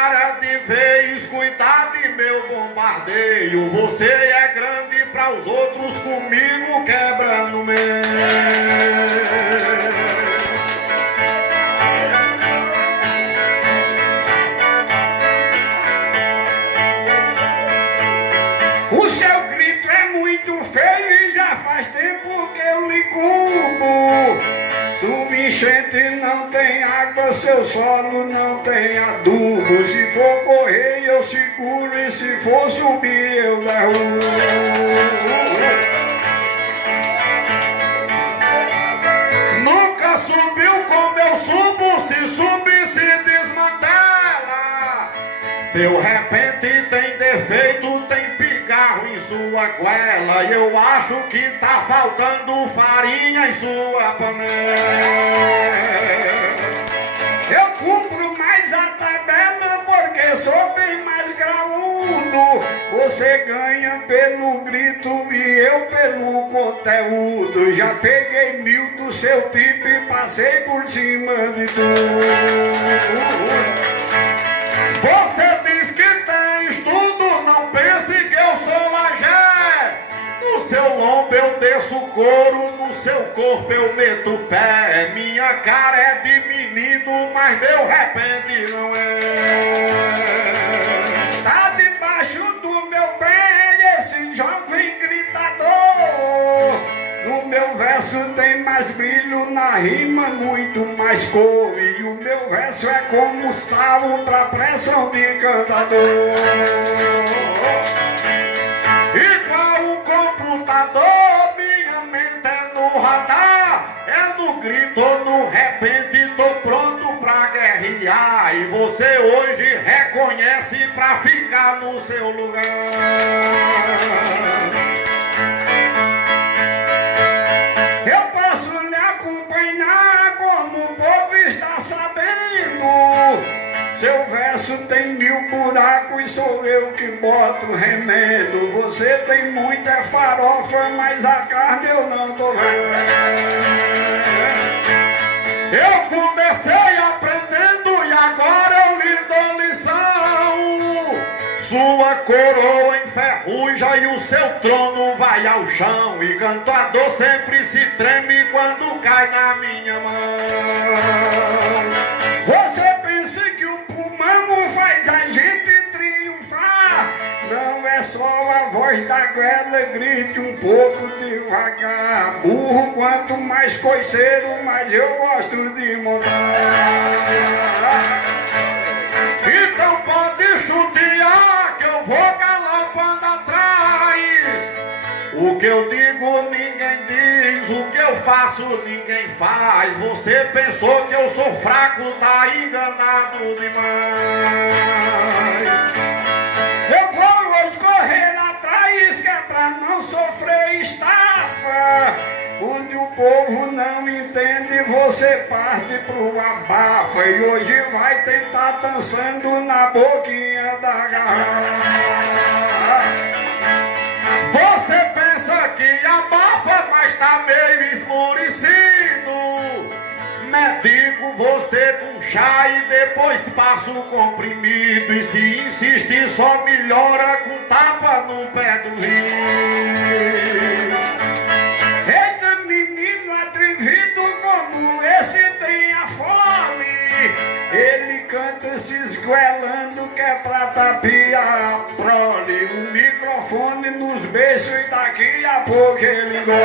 cara de vez, cuidado de meu bombardeio. Você é grande para os outros, comigo quebrando meu. O seu grito é muito feio e já faz tempo que eu lhe cubo. Sua enchente não tem água, seu solo não tem adubo. Se for correr eu seguro e se for subir eu derrubo. Nunca subiu como eu subo, se subir se desmantela. Seu repente tem defeito, tem pigarro em sua goela. E eu acho que tá faltando farinha em sua panela. Eu cumpro mais a tabela porque sou bem mais graúdo. Você ganha pelo grito e eu pelo conteúdo. Já peguei 1000 do seu tipo e passei por cima de tudo. Você diz que tem estudo, não pense que eu sou magé. No seu ombro eu desço couro, no seu corpo eu meto pé. Minha cara é de menino, mas meu repente não é. Tá debaixo do meu pé esse jovem gritador. No meu verso tem mais brilho, na rima muito mais cor. E o meu verso é como sal pra pressão de cantador. Igual um computador, minha mente é no radar. É no grito ou no repente, tô pronto pra guerrear. E você hoje reconhece pra ficar no seu lugar. Eu posso lhe acompanhar como o povo está sabendo. Seu verso tem 1000 buracos e sou eu que boto remendo. Você tem muita farofa, mas a carne eu não tô vendo. Eu comecei aprendendo e agora eu lhe dou lição. Sua coroa enferruja e o seu trono vai ao chão. E cantador sempre se treme quando cai na minha mão. Você pensa que o pulmão faz a gente triunfar? Não é só a voz da goela, grite um pouco devagar. Burro quanto mais coiceiro, mais eu gosto de montar. Então pode chutear que eu vou galopando atrás. O que eu digo ninguém diz, o que eu faço ninguém faz. Você pensou que eu sou fraco, tá enganado demais. Eu vou hoje correr atrás, que é pra não sofrer estafa. Onde o povo não entende, você parte pro abafa. E hoje vai tentar dançando na boquinha da garrafa. Você pensa que abafa, mas tá meio esmorecido. Medico você com chá e depois passo o comprimido. E se insistir só melhora com tapa no pé do rio. Eita menino atrevido como esse tem a fome. Ele canta se esguelando que é pra tapiar a prole. O microfone nos beijos e daqui a pouco ele gosta.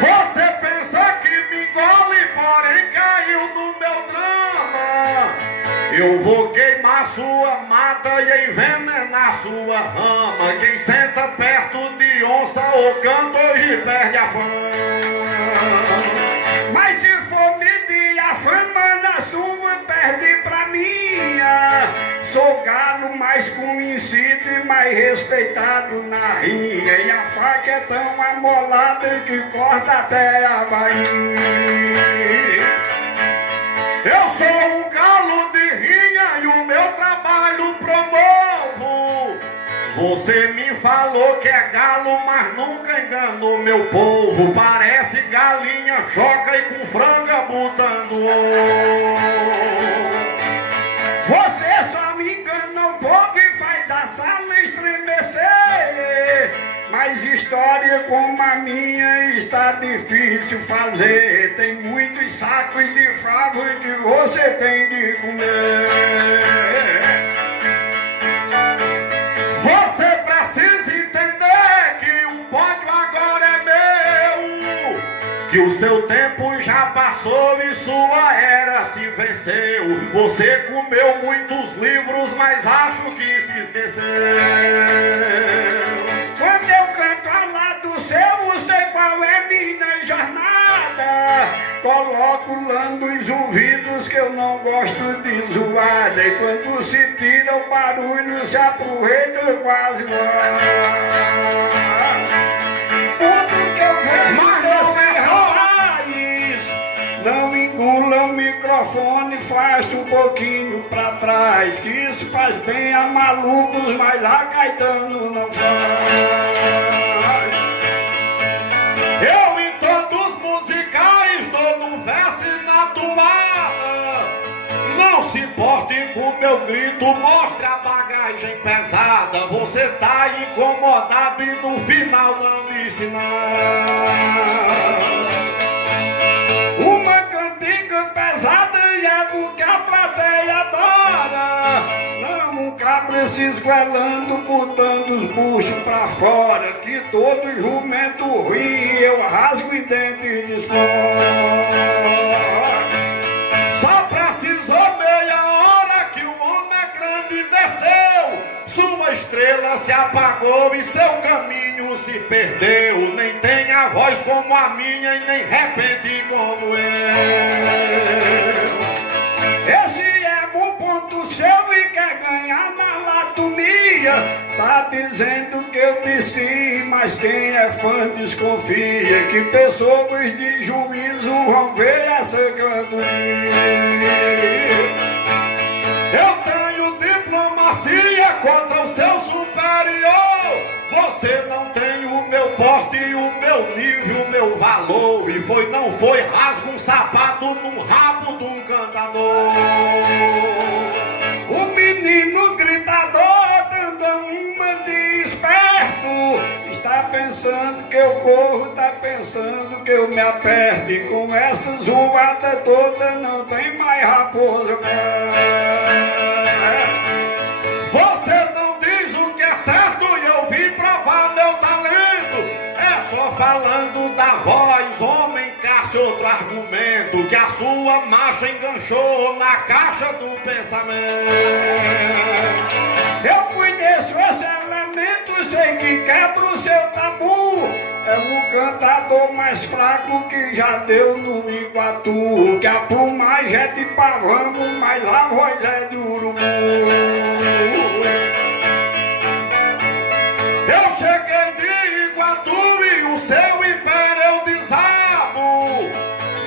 Você pensa que me engole, porém caiu no meu drama. Eu vou queimar sua mata e envenenar sua rama. Quem senta perto de onça ou canto hoje perde a fama. Mas se for medir a fama na sua, perde pra minha. Sou galo mais conhecido e mais respeitado na rinha. E a faca é tão amolada que corta até a Bahia. Eu sou um galo de rinha e o meu trabalho promovo. Você me falou que é galo, mas nunca enganou meu povo. Parece galinha choca e com franga botando ovo. história como a minha está difícil fazer. Tem muitos sacos de favos que você tem de comer. Você precisa entender que o pódio agora é meu, que o seu tempo já passou e sua era se venceu. Você comeu muitos livros, mas acho que se esqueceu. Quando eu canto ao lado seu, sei qual é minha jornada. Coloco lá nos ouvidos que eu não gosto de zoada. E quando se tira o barulho, se aproveita quase lá. Tudo que eu vejo desse rapaz, não engula o microfone, faz um pouquinho pra trás. Que isso faz bem a malucos, mas a Caetano não faz. Eu em todos musicais dou no verso e na toada. Não se importe com meu grito, mostre a bagagem pesada. Você tá incomodado e no final não disse nada. Uma cantiga pesada é o que a plateia adora. Não cabra se esguelando, botando os buchos pra fora. Que todo jumento ri, eu rasgo e dente de Só precisou meia hora que o homem grande desceu. Sua estrela se apagou e seu caminho se perdeu. Nem tem a voz como a minha e nem repente como eu. Esse é o ponto seu e quer ganhar na latomia. Tá dizendo que eu disse, mas quem é fã desconfia que pessoas de juízo vão ver essa cantoria. Eu tenho diplomacia contra o seu superior. Você não tem o meu porte, o meu nível, o meu valor. E foi, não foi, rasga um sapato no rabo de um cantador. O menino gritador dando uma de esperto. Está pensando que eu corro, tá pensando que eu me aperto. E com essa zoada toda não tem mais raposa. Você não diz o que é certo e eu vim provar meu talento. É só falando da voz, homem, caça outro argumento. Que a sua marcha enganchou na caixa do pensamento. Eu conheço esse elemento, sei que quebra o seu tabu. É um cantador mais fraco que já deu no Iguatu. Que a plumagem é de pavamo, mas a voz é de urubu. Eu cheguei de Iguatu e o seu império eu desabo.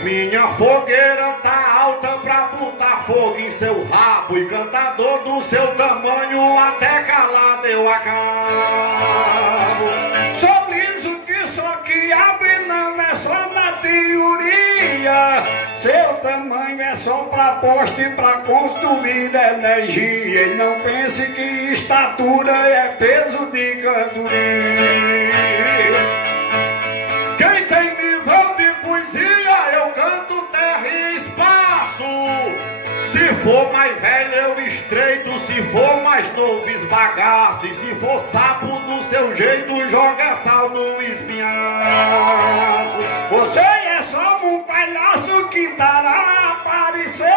Minha fogueira tá alta pra botar fogo em seu rabo. E cantador do seu tamanho até calado eu acabo. Sou liso que só que abre, não é só na teoria. Seu tamanho é só pra poste, pra construir energia. E não pense que estatura é peso de cantoria. Quem tem nível de poesia, eu canto terra e espaço. Se for mais velho, eu estreito. Se for mais novo, esbagaço. E se for sapo do seu jeito, joga sal no espinhaço. Você é só um palhaço que dará apareceu.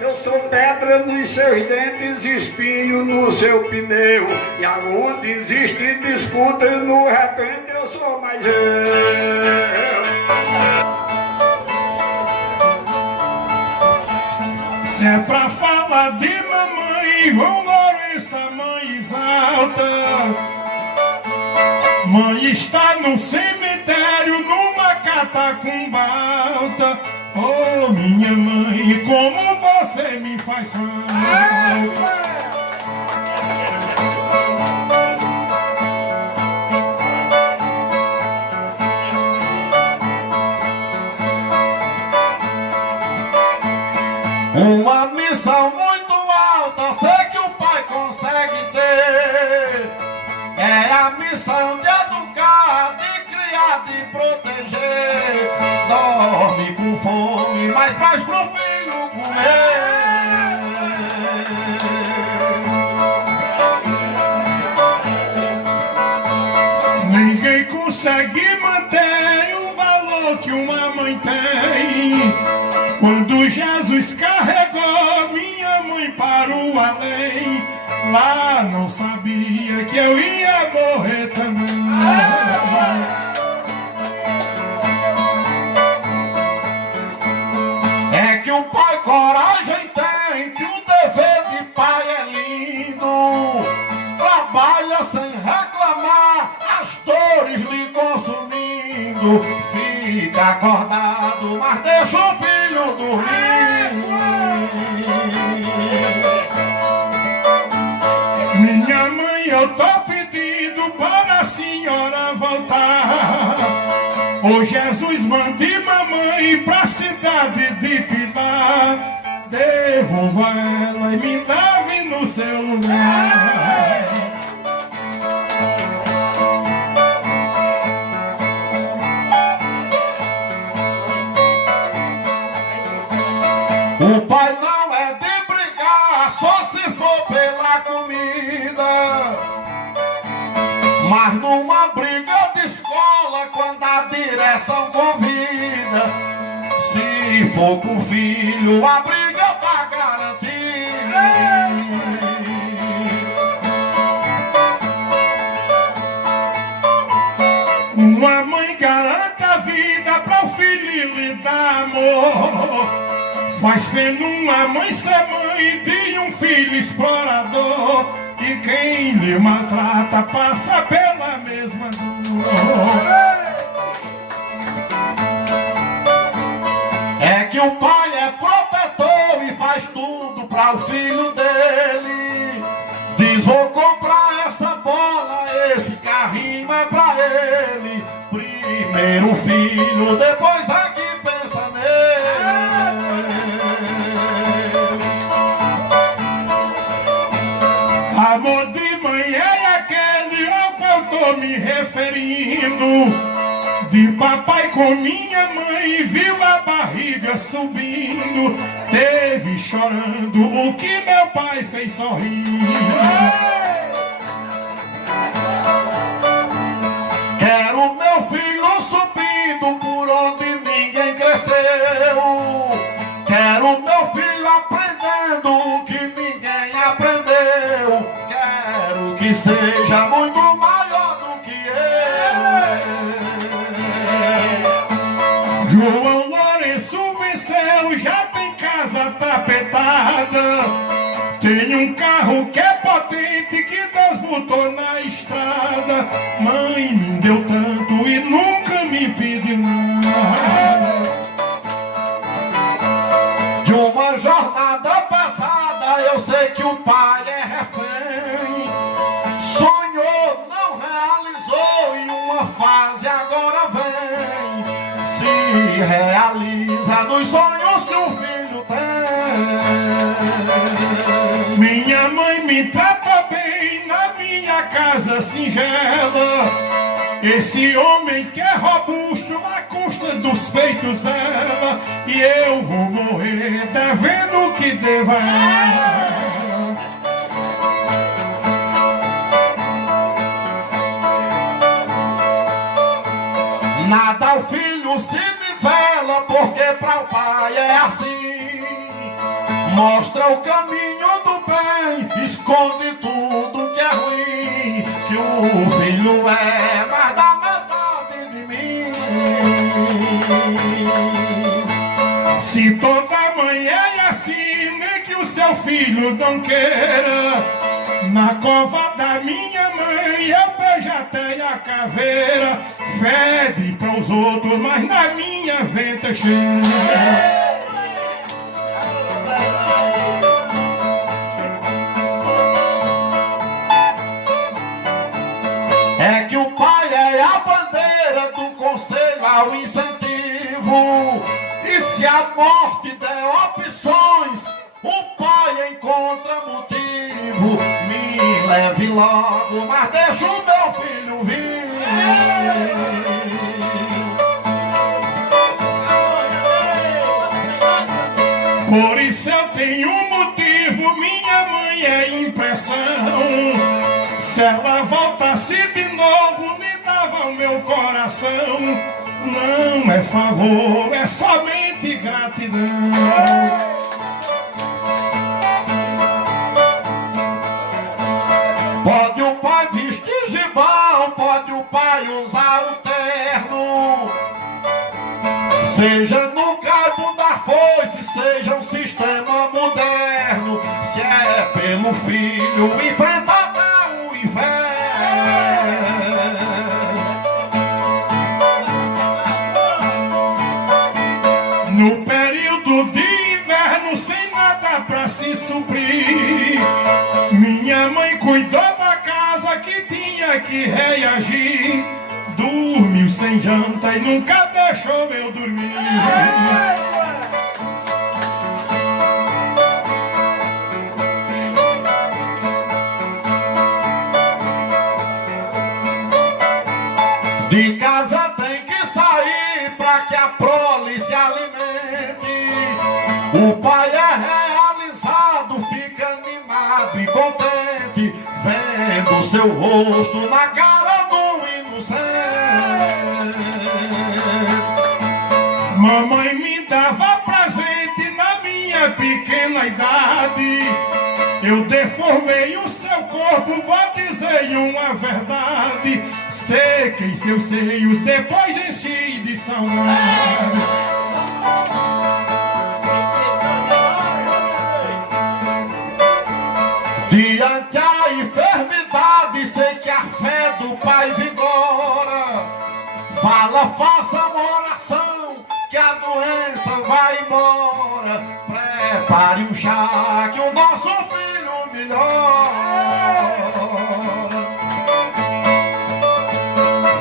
Eu sou pedra nos seus dentes, espinho no seu pneu. E aonde existe disputa, no repente eu sou mais eu. Se é pra falar de mamãe, vão Lourença, mãe exalta. Mãe está no cemitério, numa catacumba alta. Oh, minha mãe, como você me faz falta. Uma missão muito alta, sei que o pai consegue ter. É a missão de educar proteger. Dorme com fome, mas faz pro filho comer. Ninguém consegue manter o valor que uma mãe tem. Quando Jesus carregou minha mãe para o além, lá não sabia que eu ia morrer também. É que o pai coragem tem, que o dever de pai é lindo. Trabalha sem reclamar, as dores lhe consumindo. Fica acordado, mas deixa o filho dormir. Minha mãe, eu tô pedindo para a senhora voltar. Ô Jesus, mande mamãe pra cidade de Pilar. Devolva ela e me leve no seu lugar. O pai não é de brigar, só se for pela comida. Mas numa briga de escola, quando a direção convida, se for com o filho, a briga tá garantida. Uma mãe garante a vida para o filho lhe dar amor. Faz pena uma mãe ser mãe de um filho explorador. E quem lhe maltrata passa pela mesma dor. É que o pai é protetor e faz tudo para o filho dele. Diz, vou comprar essa bola, esse carrinho é pra ele. Primeiro o filho, depois é que pensa nele. Amor de mãe é aquele ao qual tô me referindo. De papai com minha mãe viu a barriga subindo. Teve chorando o que meu pai fez sorrindo. Quero meu filho subindo por onde ninguém cresceu. Quero meu filho aprendendo o que ninguém aprendeu. Quero que seja muito maior do que eu. João Lourenço venceu, já tem casa tapetada. Tem um carro que é potente, que Deus botou na estrada. Mãe me deu tanto e nunca me pediu nada. De uma jornada passada, eu sei que o pai é refém. Sonhou, não realizou, e uma fase agora vem. Se realiza nos sonhos que o filho tem. Minha mãe me trata bem na minha casa singela. Esse homem que é robusto na custa dos peitos dela. E eu vou morrer devendo o que deva a ela. Nada o filho se nivela, porque para o pai é assim. Mostra o caminho do bem, esconde tudo que é ruim. Que o filho é mais da metade de mim. Se toda mãe é assim, nem que o seu filho não queira. Na cova da minha mãe eu beijo até a caveira. Fede para os outros, mas na minha venta cheia. É que o pai é a bandeira do conselho ao incentivo. E se a morte der opções, o pai encontra motivo. Me leve logo, mas deixa o meu filho vir. Por isso eu tenho um motivo, minha mãe é impressão. Se ela voltasse de novo, me dava o meu coração. Não é favor, é somente gratidão. Pode o pai vestir gibão, pode o pai usar o terno, seja no cabo da foice, seja um sistema moderno. Se é pelo filho, enfrenta até o inferno. No período de inverno, sem nada pra se suprir, minha mãe cuidou da casa que tinha que reagir. Dormiu sem janta e nunca deixou eu dormir. De casa tem que sair pra que a prole se alimente. O pai é realizado, fica animado e contente, vendo seu rosto na cara do inocente. Mamãe me dava presente na minha pequena idade. Eu deformei o seu corpo, vou dizer uma verdade. Sequei seus seios, depois enchi de saudade. Diante a enfermidade, sei que a fé do pai vigora. Fala, faça uma oração, que a doença vai embora. Prepare um chá, que o nosso filho melhora.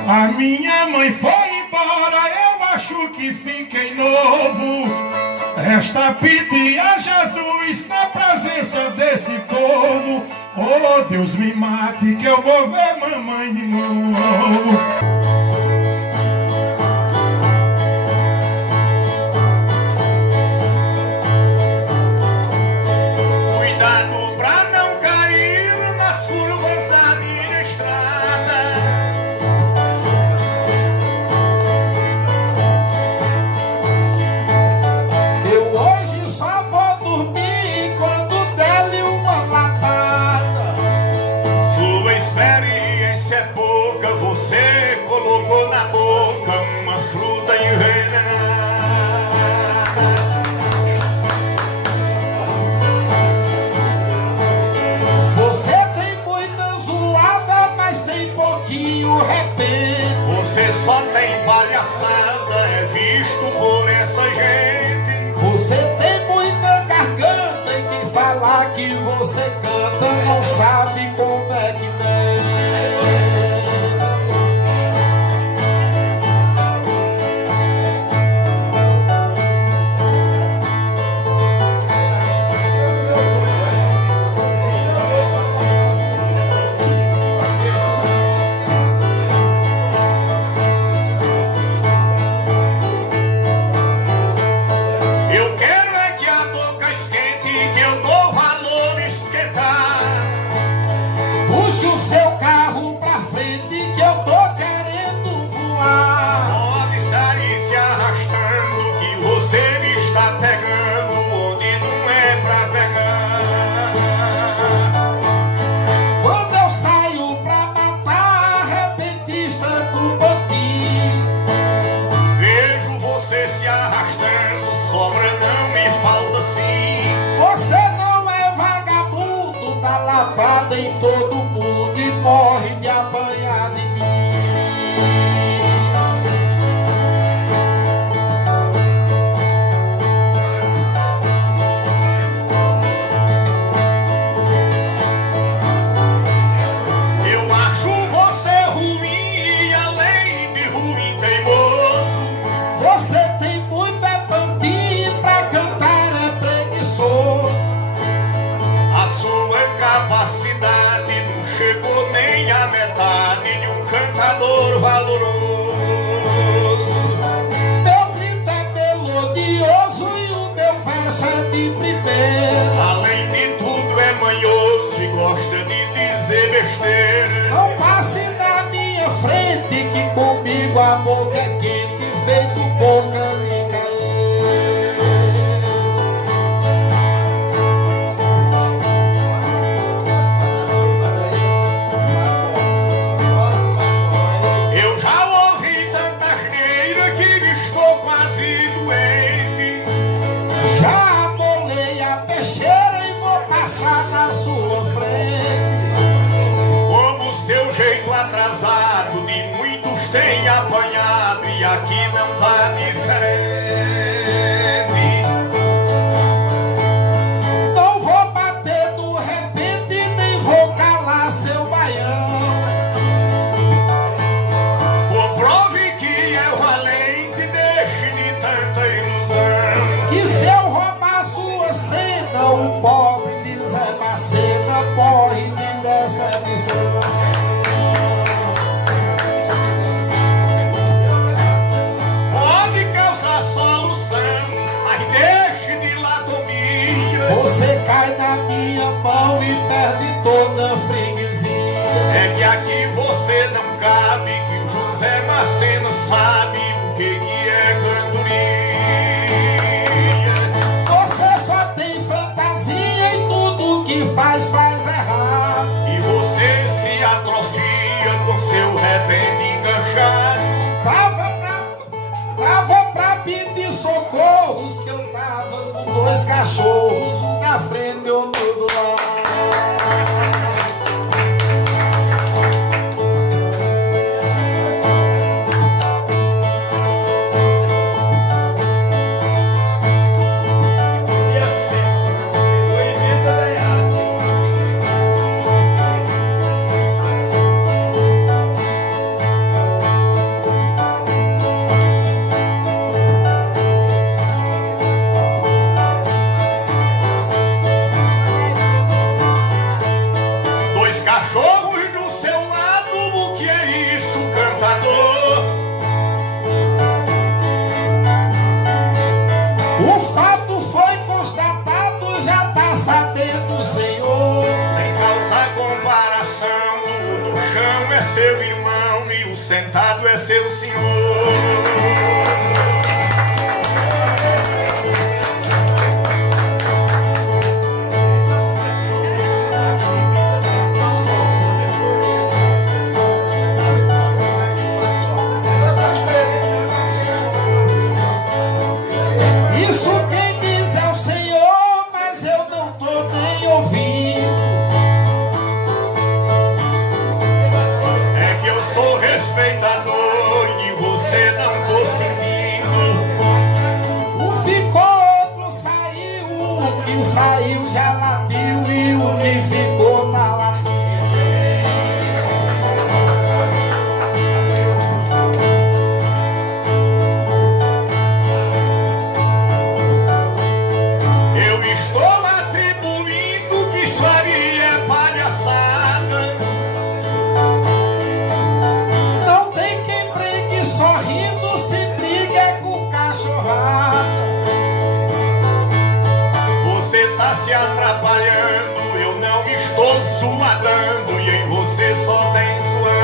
A minha mãe foi embora, eu acho que fiquei novo. Resta pedir a Jesus na presença desse povo. Oh, Deus me mate que eu vou ver mamãe de novo. Cuidado pra não cair nas curvas da minha estrada. Eu hoje só vou dormir quando der-lhe uma lapada. Sua experiência é pouca, você colocou na boca uma fruta envenenada. Você tem muita zoada, mas tem pouquinho repente. Você só tem palhaçada, é visto por essa gente. Você tem muita garganta e quem falar que você canta não sabe como é que vem. Eu quero é que a boca esquente, que eu dou valor esquentar. Puxe o seu carro pra frente, que eu tô querendo voar. Pode sair se arrastando, que você está pegando onde não é pra pegar. Quando eu saio pra matar repentista com banquinho, vejo você se arrastando, sobra não me falta sim. Você não é vagabundo, dá lapada em todo mundo e morre de apanhar de mim. Eu acho você ruim e além de ruim teimoso. Você tem muito é pantinho pra cantar é preguiçoso. A sua capacidade no primeira. Além de tudo é manhoso e gosta de dizer besteira. Não passe na minha frente que comigo a boca é quente, feito boca de Eu já ouvi tanta asneira que me estou quase doente. Já amolei a peixeira e vou passar na sua frente. Como seu jeito atrasado de muitos tem apanhado e aqui não tá diferente. Não vou bater no repente, nem vou calar seu baião. Comprove que é valente, deixe de tanta ilusão. Que se eu roubar sua cena, o pobre de Zé Macena morre de decepção. Pode causar solução, mas deixe de latomia. Você cai na minha mão e perde toda a freguesia. É que aqui você não cabe, que o José Macena sabe o que é cantoria. Você só tem fantasia e tudo que faz errado. E você se atrofia com seu repente enganchado. Tava pra pedir socorros, que eu tava com dois cachorros, um na frente e outro do lado. Dois cachorros do seu lado, o que é isso, cantador? O fato foi constatado, já tá sabendo, senhor. Sem causar comparação, o do chão é seu irmão e o sentado é seu senhor. Isso quem diz é o senhor, mas eu não tô nem ouvindo. É que eu sou respeitador e você não tô sentindo. O ficou, outro saiu, o que saiu já latiu e o que ficou tá latindo. Eu estou atribuindo que isso aí é palhaçada. Não tem quem brigue sorrindo, se briga é com cachorrada. Você tá se atrapalhando, eu não estou suadando e em você só tem suada.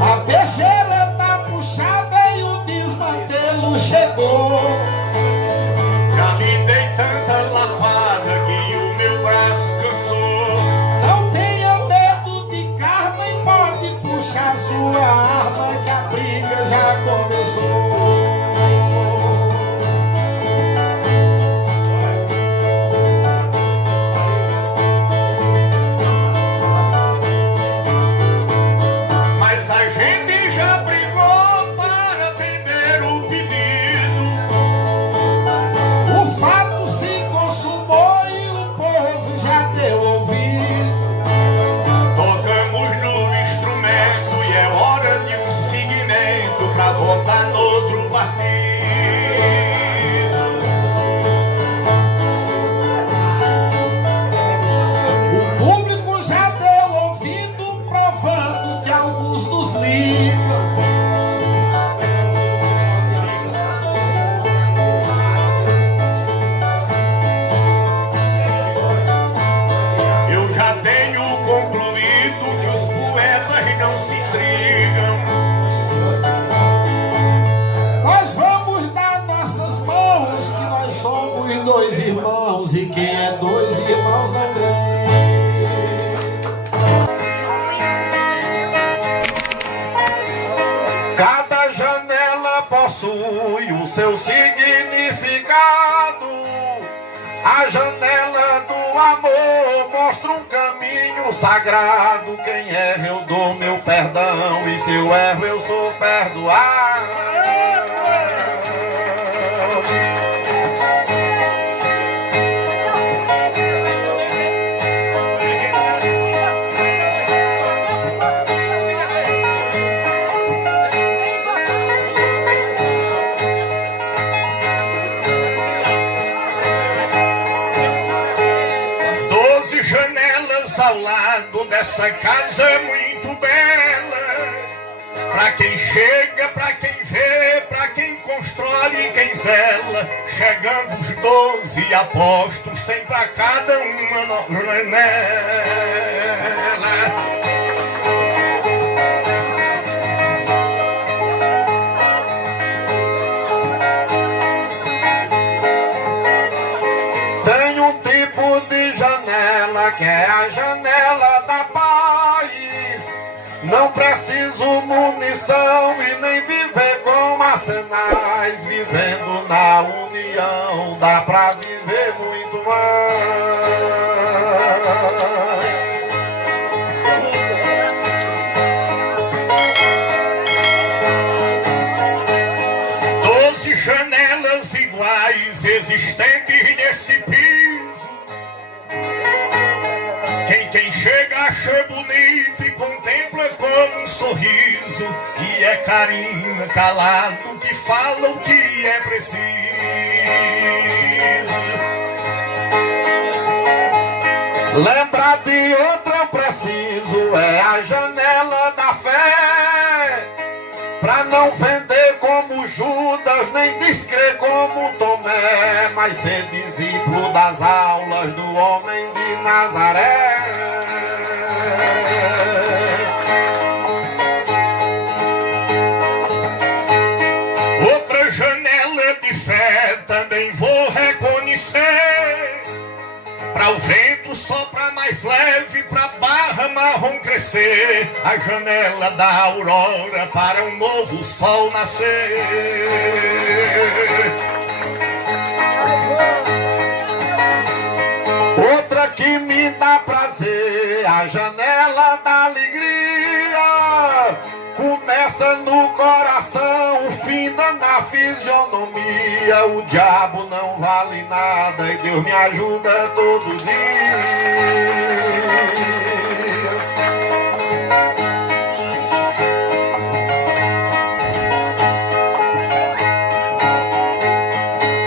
A peixeira tá puxada e o desmantelo chegou. Já lhe dei tanta lapada que o meu braço cansou. Não tenha medo de karma e pode puxar sua arma que a briga já começou. Mas a gente já brigou para atender o pedido. janela possui o seu significado. A janela do amor mostra um caminho sagrado. Quem erra eu dou meu perdão, e se eu erro eu sou perdoado. Ao lado dessa casa é muito bela, pra quem chega, pra quem vê, pra quem constrói e quem zela. Chegando os 12 apóstolos, tem pra cada uma janela. Tem um tipo de janela que é a janela da paz. Não preciso munição e nem viver com arsenais. Vivendo na união dá pra viver muito mais. 12 janelas iguais existentes nesse piso. Quem chega acha bonito e contempla com um sorriso. E é carinho calado que fala o que é preciso. Lembrar de outra preciso é a janela da fé. Pra não vender como Judas, nem descrer como Tomé, mas ser discípulo das aulas do homem de Nazaré. Outra janela de fé também vou reconhecer. Pra o vento soprar mais leve, pra barra marrom crescer. A janela da aurora para um novo sol nascer. Outra que me dá prazer, a janela da alegria. Começa no coração, finda na fisionomia. O diabo não vale nada e Deus me ajuda todo dia.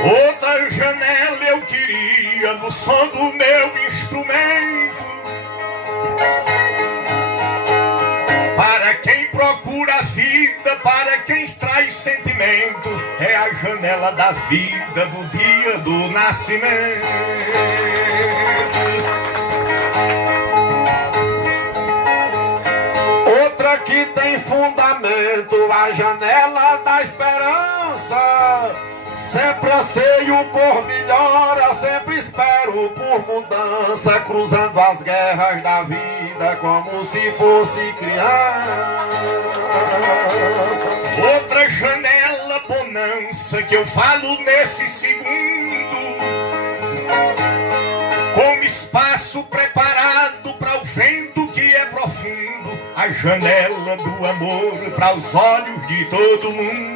Outra janela eu queria no som do meu instrumento. Para quem procura a vida, para quem traz sentimento, é a janela da vida no dia do nascimento. Outra que tem fundamento, a janela da esperança. Sempre anseio por melhora, sempre espero por mudança, cruzando as guerras da vida como se fosse criança. Outra janela bonança que eu falo nesse segundo, como espaço preparado para o vento que é profundo, a janela do amor para os olhos de todo mundo.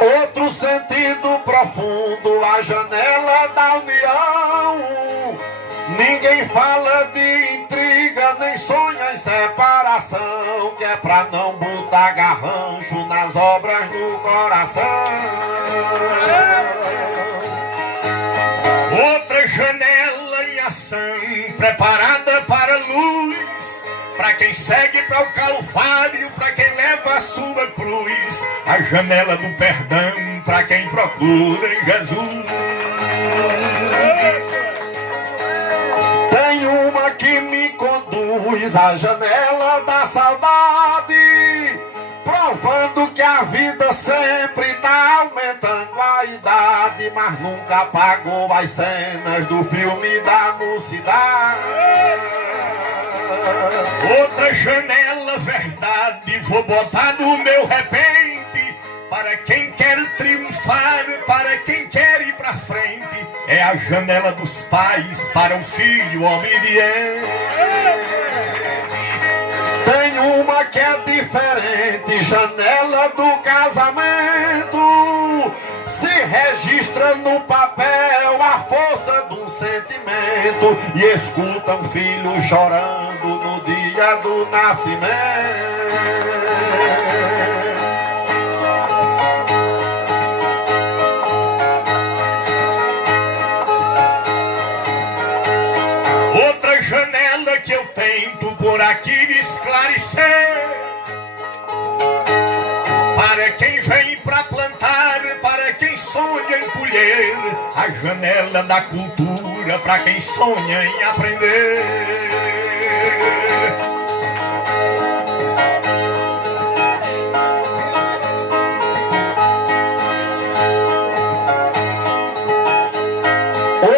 Outro sentido profundo, a janela da união. Ninguém fala de intriga, nem sonha em separação, que é pra não botar garrancho nas obras do coração. Outra janela em ação, preparada para a luz, para quem segue para o Calvário, para quem leva a sua cruz. A janela do perdão, para quem procura em Jesus. Tem uma que me conduz à janela da saudade, provando que a vida sempre dá aumentando a idade, mas nunca apagou as cenas do filme da mocidade. Outra janela, verdade, vou botar no meu repente, para quem quer triunfar, para quem quer ir pra frente. É a janela dos pais para um filho obediente. Tem uma que é diferente, janela do casamento. Se registra no papel a força de um sentimento, e escuta um filho chorando no dia do nascimento. Outra janela que eu tento por aqui esclarecer, para quem vem pra plantar, para quem sonha em colher, a janela da cultura para quem sonha em aprender.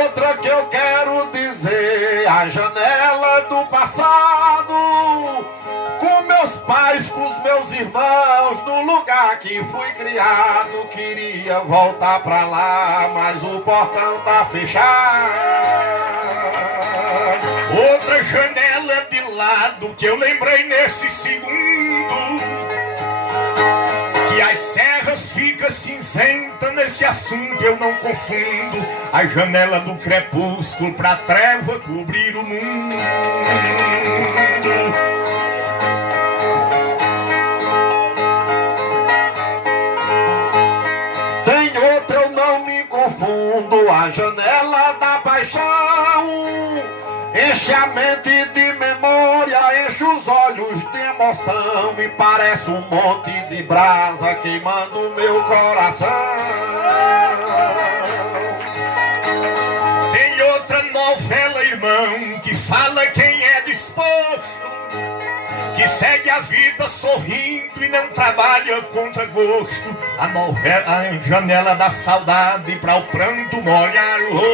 Outra que eu quero dizer, a janela do passado, com meus pais, com os meus irmãos, no lugar que fui criado. Queria voltar pra lá, mas o portão tá fechado. Outra janela de lado que eu lembrei nesse segundo, que as serras ficam cinzentas, nesse assunto eu não confundo. A janela do crepúsculo pra treva cobrir o mundo. Tem outra, eu não me confundo, a janela da paixão. Enche a mente de memória, enche os olhos de emoção, e parece um monte de brasa queimando o meu coração. Tem outra novela, irmão, que fala quem é disposto, que segue a vida sorrindo e não trabalha contra gosto. A novela, a janela da saudade pra o pranto molhar o rosto.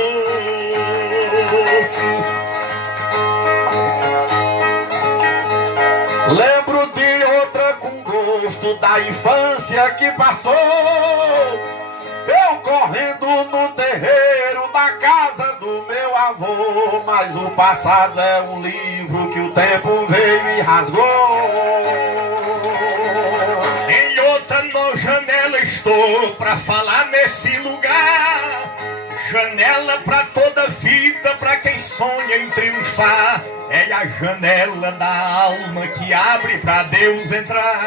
Lembro de outra com gosto da infância que passou, eu correndo no terreiro da casa do meu avô. Mas o passado é um livro que o tempo veio e rasgou. Em outra no janela estou pra falar nesse lugar, janela pra toda vida, pra quem sonha em triunfar. É a janela da alma que abre pra Deus entrar.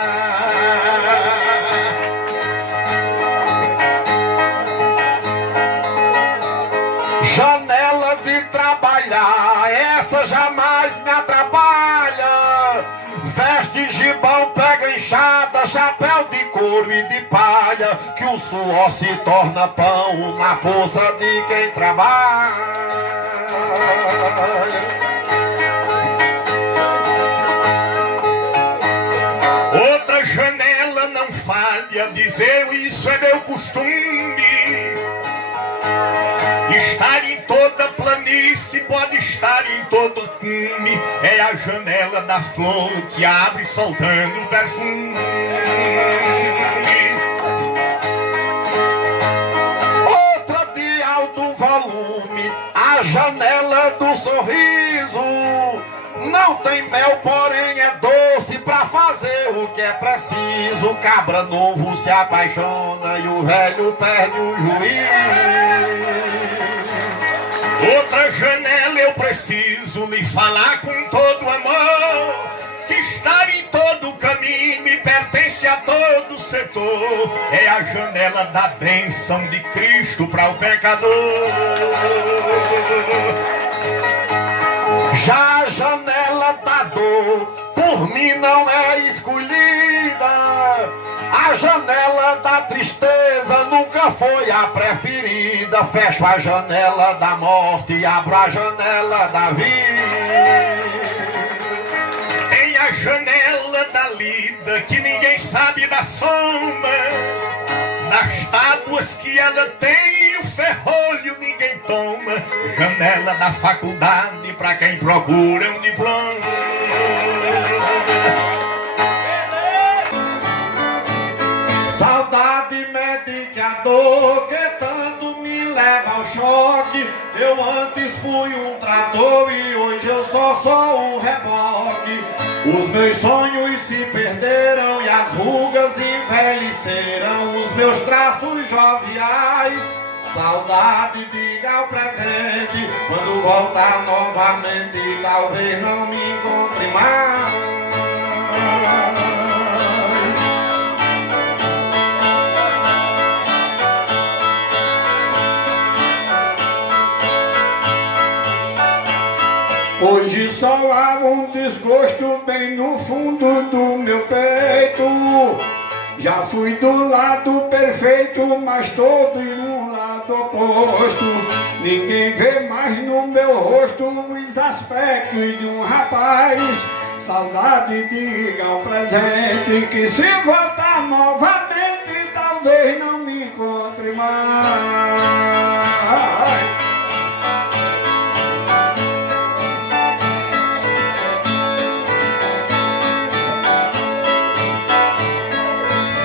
Janela de trabalhar, essa jamais me atrapalha. Veste gibão, pega enxada, chapéu de couro e de palha, que o suor se torna pão na força de quem trabalha. Outra janela não falha dizer, isso é meu costume. Estar em toda planície, pode estar em todo cume. É a janela da flor que abre soltando perfume. Outra de alto volume, a janela do sorriso. Não tem mel, porém é doce pra fazer o que é preciso. Cabra novo se apaixona e o velho perde o juízo. Outra janela eu preciso lhe falar com todo amor, que estar em todo caminho e pertence a todo setor. É a janela da bênção de Cristo para o pecador. Já a janela da dor, por mim não é escolhida. A janela da tristeza nunca foi a preferida. Fecho a janela da morte e abro a janela da vida. Tem a janela da lida que ninguém sabe da soma, das tábuas que ela tem, o ferrolho ninguém toma. Janela da faculdade pra quem procura um diploma. Saudade medique a dor que tanto me leva ao choque. Eu antes fui um trator e hoje eu só sou um reboque. Os meus sonhos se perderam e as rugas envelheceram os meus traços joviais. Saudade, diga ao presente, quando voltar novamente talvez não me encontre mais. Hoje só há um desgosto bem no fundo do meu peito. Já fui do lado perfeito, mas todo em um lado oposto. Ninguém vê mais no meu rosto os aspectos de um rapaz. Saudade, diga ao presente que se voltar novamente talvez não me encontre mais.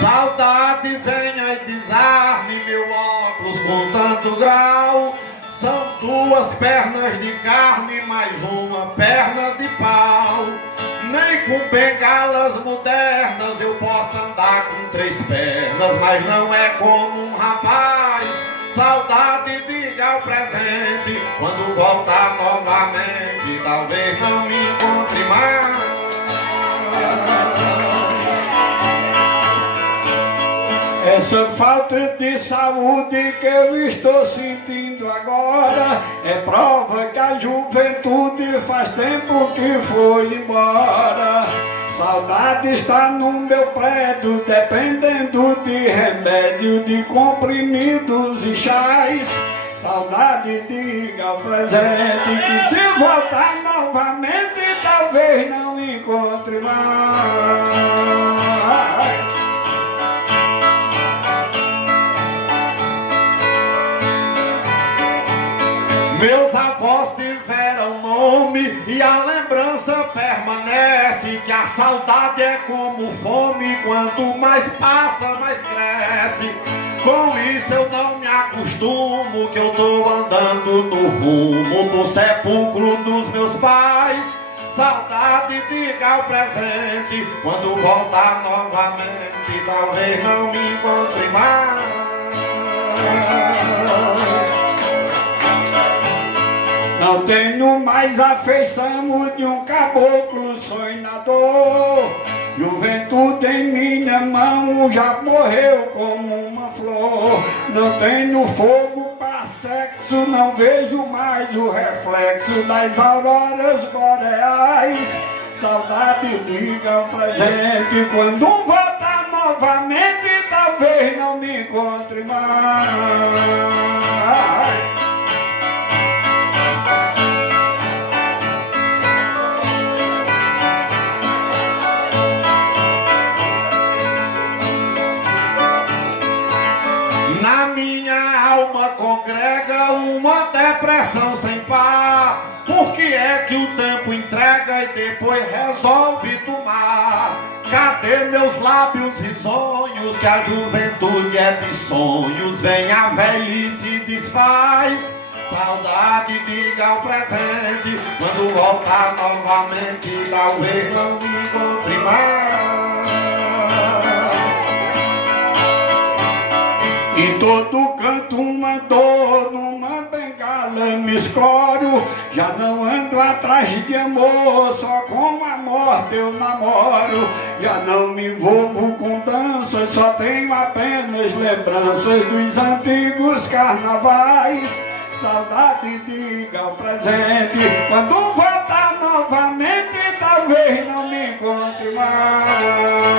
Saudade, venha e desarme meu óculos com tanto grau. São duas pernas de carne, mais uma perna de pau. Nem com bengalas modernas eu posso andar com três pernas, mas não é como um rapaz. Saudade, diga ao presente, quando voltar novamente talvez não me encontre mais. Essa falta de saúde que eu estou sentindo agora é prova que a juventude faz tempo que foi embora. Saudade está no meu prédio, dependendo de remédio, de comprimidos e chás. Saudade, diga ao presente que se voltar novamente talvez não encontre mais. Meus avós tiveram nome e a lembrança permanece, que a saudade é como fome, quanto mais passa mais cresce. Com isso eu não me acostumo, que eu tô andando no rumo do sepulcro dos meus pais. Saudade, diga ao presente, quando voltar novamente talvez não me encontre mais. Não tenho mais afeição de um caboclo sonhador. Juventude em minha mão já morreu como uma flor. Não tenho fogo para sexo, não vejo mais o reflexo das auroras boreais. Saudade, diga ao presente, quando voltar novamente talvez não me encontre mais. Na minha alma congrega uma depressão sem par. Por que é que o tempo entrega e depois resolve tomar? Cadê meus lábios risonhos, que a juventude é de sonhos? Vem a velhice e desfaz. Saudade, diga ao presente, quando voltar novamente talvez não me encontre mais. Em todo canto uma dor, numa bengala me escoro. Já não ando atrás de amor, só com a morte eu namoro. Já não me envolvo com danças, só tenho apenas lembranças dos antigos carnavais. Saudade, diga ao presente, quando voltar novamente talvez não me encontre mais.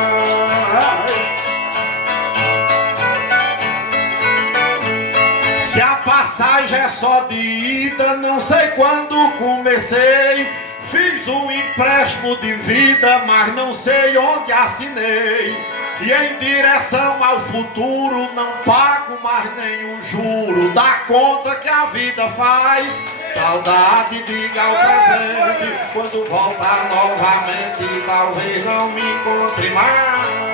Se a passagem é só de ida, não sei quando comecei. Fiz um empréstimo de vida, mas não sei onde assinei. E em direção ao futuro não pago mais nenhum juro da conta que a vida faz. Saudade, diga ao presente, quando voltar novamente talvez não me encontre mais.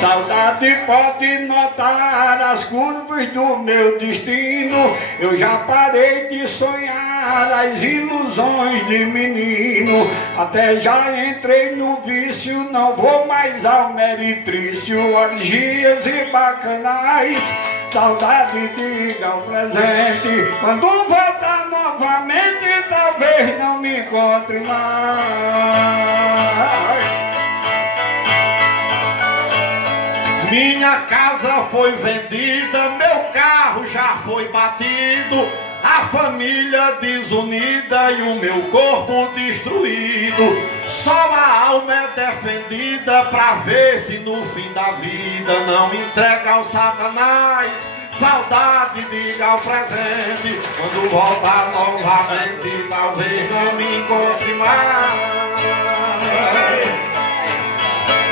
Saudade pode notar as curvas do meu destino. Eu já parei de sonhar as ilusões de menino. Até já entrei no vício, não vou mais ao meretrício. Orgias e bacanais. Saudade, diga ao presente, quando voltar novamente talvez não me encontre mais. Minha casa foi vendida, meu carro já foi batido, a família desunida e o meu corpo destruído. Só a alma é defendida pra ver se no fim da vida não entrega ao Satanás. Saudade, diga ao presente, quando voltar novamente talvez não me encontre mais.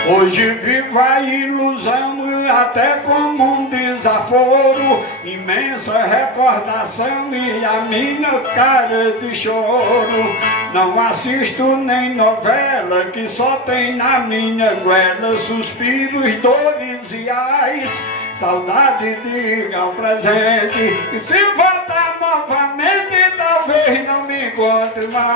Hoje vivo a ilusão até como um desaforo, imensa recordação e a minha cara de choro. Não assisto nem novela que só tem na minha goela suspiros, dores e ais. Saudade, diga ao presente, e se voltar novamente talvez não me encontre mais.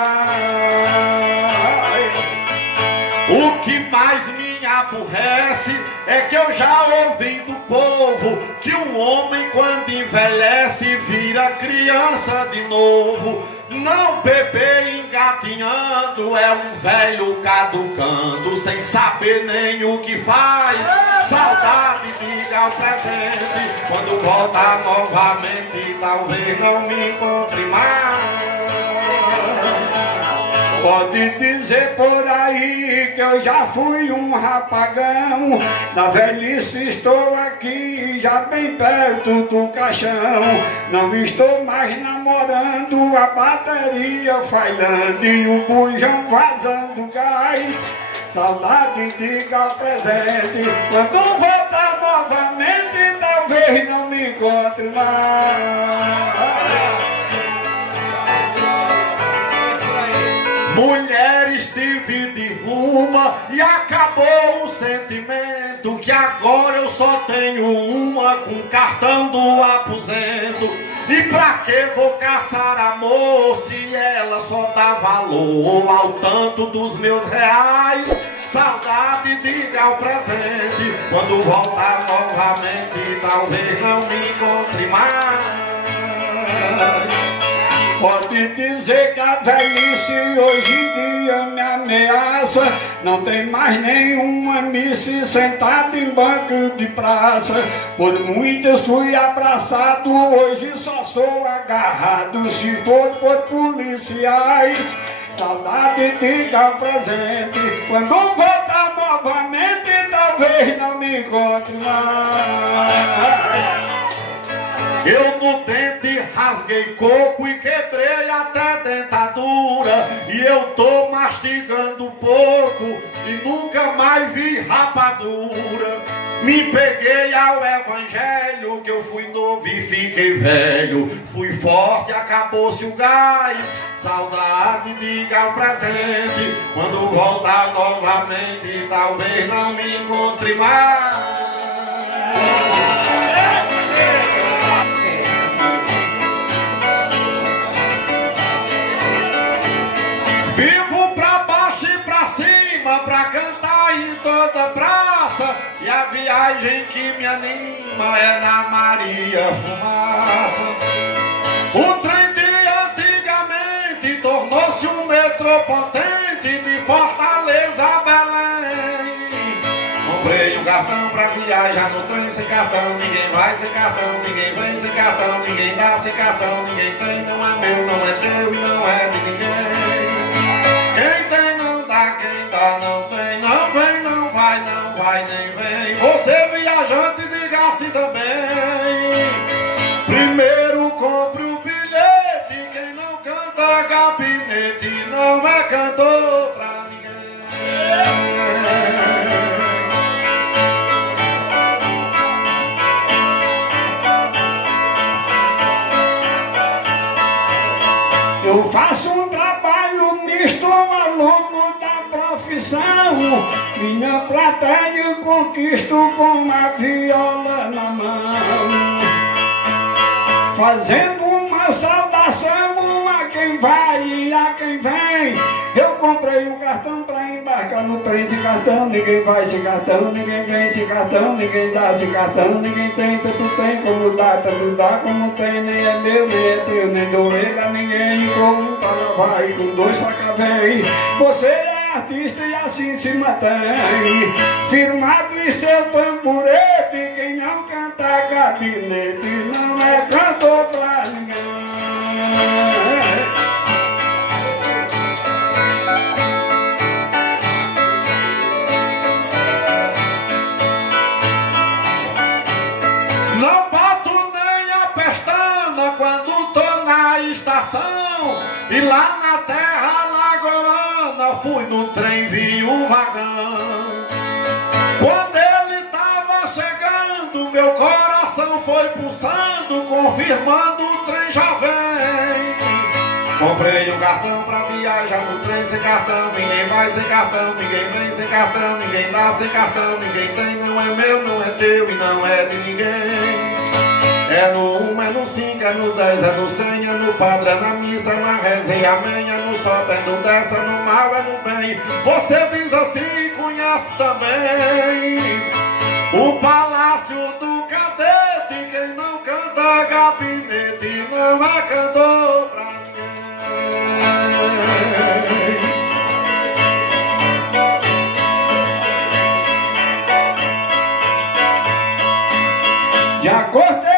O que mais me aborrece é que eu já ouvi do povo que um homem quando envelhece vira criança de novo. Não bebê engatinhando é um velho caducando sem saber nem o que faz. Saudade, diga ao presente, quando voltar novamente talvez não me encontre mais. Pode dizer por aí que eu já fui um rapagão. Na velhice estou aqui, já bem perto do caixão. Não estou mais namorando, a bateria falhando e o bujão vazando gás. Saudade, diga ao presente, quando voltar novamente talvez não me encontre mais. Mulheres dividem uma e acabou o sentimento, que agora eu só tenho uma com cartão do aposento. E pra que vou caçar amor se ela só dá valor ao tanto dos meus reais? Saudade, diga ao presente, quando voltar novamente talvez não me encontre mais. Pode dizer que a velhice hoje em dia me ameaça. Não tem mais nenhuma missa sentada em banco de praça. Por muitas fui abraçado, hoje só sou agarrado se for por policiais. Saudade, diga ao presente, quando voltar novamente talvez não me encontre mais. Eu no dente rasguei coco e quebrei até dentadura, e eu tô mastigando pouco e nunca mais vi rapadura. Me peguei ao evangelho, que eu fui novo e fiquei velho. Fui forte, acabou-se o gás. Saudade, diga ao presente, quando voltar novamente talvez não me encontre mais. Vivo pra baixo e pra cima, pra cantar em toda praça, e a viagem que me anima é na Maria Fumaça. O trem de antigamente tornou-se um metrô potente de Fortaleza a Belém. Comprei um cartão pra viajar no trem, sem cartão ninguém vai, sem cartão ninguém vem, sem cartão ninguém dá, sem cartão ninguém tem. Não é meu, não é teu e não é de ninguém. Quem tem não dá, quem dá não tem. Não vem, não vai, não vai nem vem. Você viajante, diga-se também. Primeiro compre o bilhete, quem não canta gabinete não é cantor pra ninguém. Eu faço um trabalho misto ao longo da profissão. Minha plateia conquisto com uma viola na mão, fazendo uma saudação a quem vai e a quem vem. Eu comprei um cartão pra embarcar no trem. Sem cartão ninguém vai, sem cartão ninguém vem, sem cartão ninguém dá, sem cartão ninguém tem. Tanto tem como dá, tanto dá como tem. Nem é meu, nem é teu, nem dou ele a ninguém. Com um pra lá vai, com dois pra cá vem. Você é artista e assim se mantém, firmado em seu tamborete. Quem não canta gabinete não é cantor pra ninguém. Não boto nem a pestana quando tô na estação. E lá na terra lagoana fui no trem, vi um vagão. Quando ele tava chegando, meu coração foi pulsando, confirmando o trem já vem. Comprei um cartão pra viajar no trem. Sem cartão ninguém vai, sem cartão ninguém vem, sem cartão ninguém dá, sem cartão ninguém tem. Não é meu, não é teu e não é de ninguém. É no 1, é no 5, é no 10, é no 100, é no padre, é na missa, é na reza e amém. É no sobe, é no desce, é no mal, é no bem. Você diz assim, conhece também o Palácio do Cadete. Quem não canta gabinete não é cantor pra ninguém. Já cortei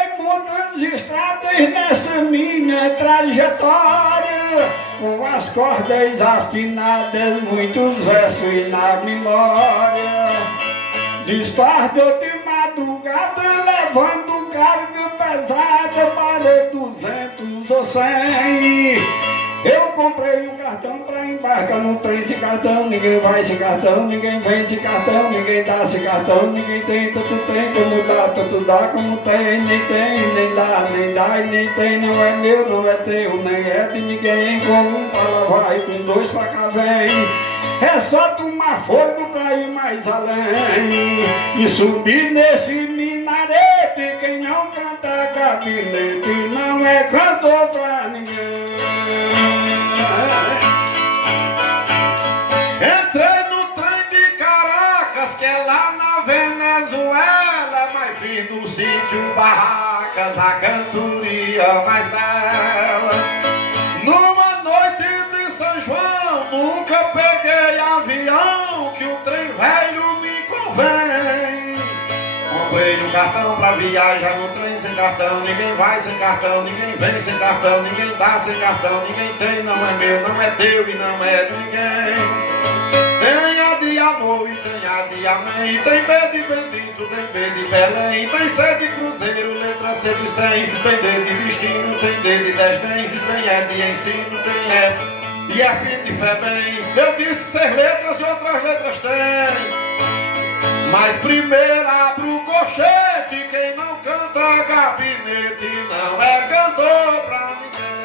estradas nessa minha trajetória, com as cordas afinadas, muitos versos na memória. Distordo de madrugada, levando carga pesada para 200 ou 100. Eu comprei um cartão pra embarcar no trem. Sem cartão ninguém vai, sem cartão ninguém vem, sem cartão ninguém dá, sem cartão ninguém tem. Tanto tem como dá, tanto dá como tem. Nem tem, nem dá, nem dá e nem tem. Não é meu, não é teu, nem é de ninguém. Com um pra lá vai, com dois pra cá vem. É só tomar fogo pra ir mais além e subir nesse minarete. Quem não canta gabinete não é cantor pra ninguém. Entrei no trem de Caracas, que é lá na Venezuela, mas vi no sítio Barracas a cantoria mais bela. Numa noite de São João, nunca peguei avião, que o trem velho me convém. Comprei um cartão pra viajar no trem. Sem cartão ninguém vai, sem cartão ninguém vem, sem cartão ninguém dá, sem cartão ninguém tem. Não é meu, não é teu e não é de ninguém. Tem a de amor e tem a de amém. Tem B de bendito, tem B de Belém. Tem C de cruzeiro, letra C de 100. Tem D de destino, tem D de desdém. Tem E de ensino, tem F e F de fé bem. Eu disse 6 letras e outras letras tem. Mas primeiro abro o colchete. Quem não canta gabinete não é cantor pra ninguém.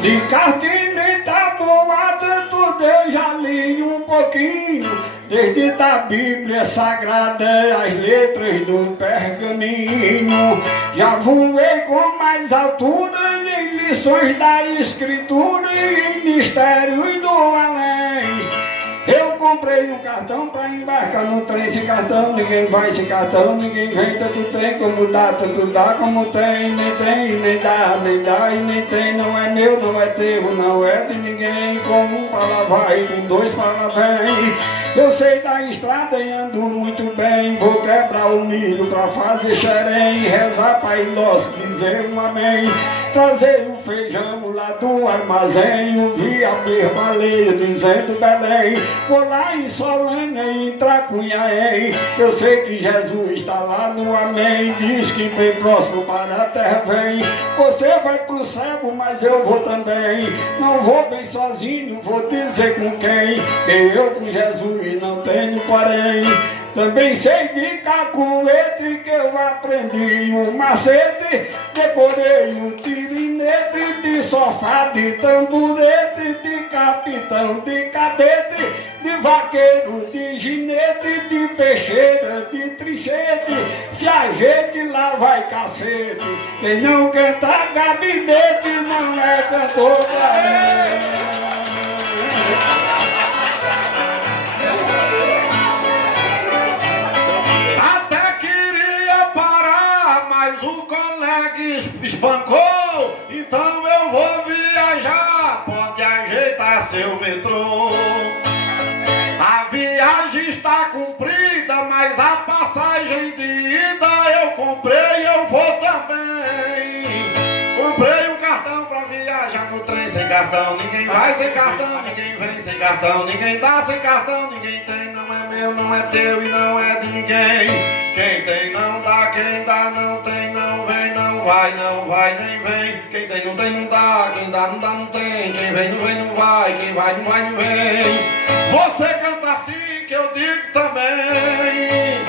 De cartilha e tabuada tudo eu já li um pouquinho, desde da Bíblia Sagrada as letras do pergaminho. Já voei com mais altura em lições da escritura e em mistérios do além. Eu comprei um cartão pra embarcar no trem. Sem cartão ninguém vai, sem cartão ninguém vem. Tanto tem como dá, tanto dá como tem. Nem tem, nem dá, nem dá e nem tem. Não é meu, não é teu, não é de ninguém. Com um pra lá vai, com dois pra lá vem. Eu sei da estrada e ando muito bem. Vou quebrar o milho pra fazer xerém. Rezar Pai Nosso, dizer um amém. Trazer o feijão lá do armazém. Ouvir a baleia dizendo Belém. Vou lá em Solânia e em Tracunhaém. Eu sei que Jesus está lá no amém. Diz que bem próximo para a terra vem. Você vai pro céu, mas eu vou também. Não vou bem sozinho, vou dizer com quem. Que eu com Jesus não tenho porém. Também sei de cacuete que eu aprendi o macete, decorei o tirinete de sofá, de tamborete, de capitão, de cadete, de vaqueiro, de ginete, de peixeira, de trichete. Se a gente lá vai cacete, quem não canta gabinete não é cantor pra mim. Espancou, então eu vou viajar, pode ajeitar seu metrô. A viagem está cumprida, mas a passagem de ida eu comprei, eu vou também. Comprei um cartão pra viajar no trem sem cartão, ninguém vai sem cartão, ninguém vem sem cartão, ninguém dá sem cartão, ninguém tem, não é meu, não é teu e não é de ninguém. Quem tem não dá, quem dá não tem, não vem, não vai nem vem. Quem tem não tem, não dá, quem dá não tem. Quem vem não vai, quem vai não vem. Você canta assim que eu digo também.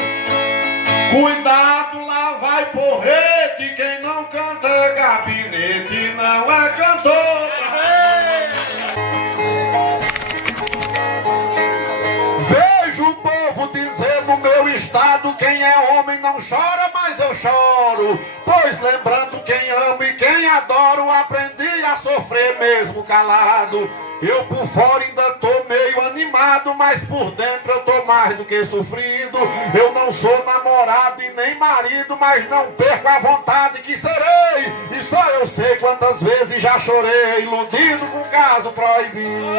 Cuidado, lá vai porrete, quem não canta é gabinete, não é cantor. Vejo o povo dizer no meu estado, quem é homem não chora, mas eu choro. Pois lembrando quem amo e quem adoro, aprendi a sofrer mesmo calado. Eu por fora ainda tô meio animado, mas por dentro eu tô mais do que sofrido. Eu não sou namorado e nem marido, mas não perco a vontade que serei. E só eu sei quantas vezes já chorei, iludido com caso proibido.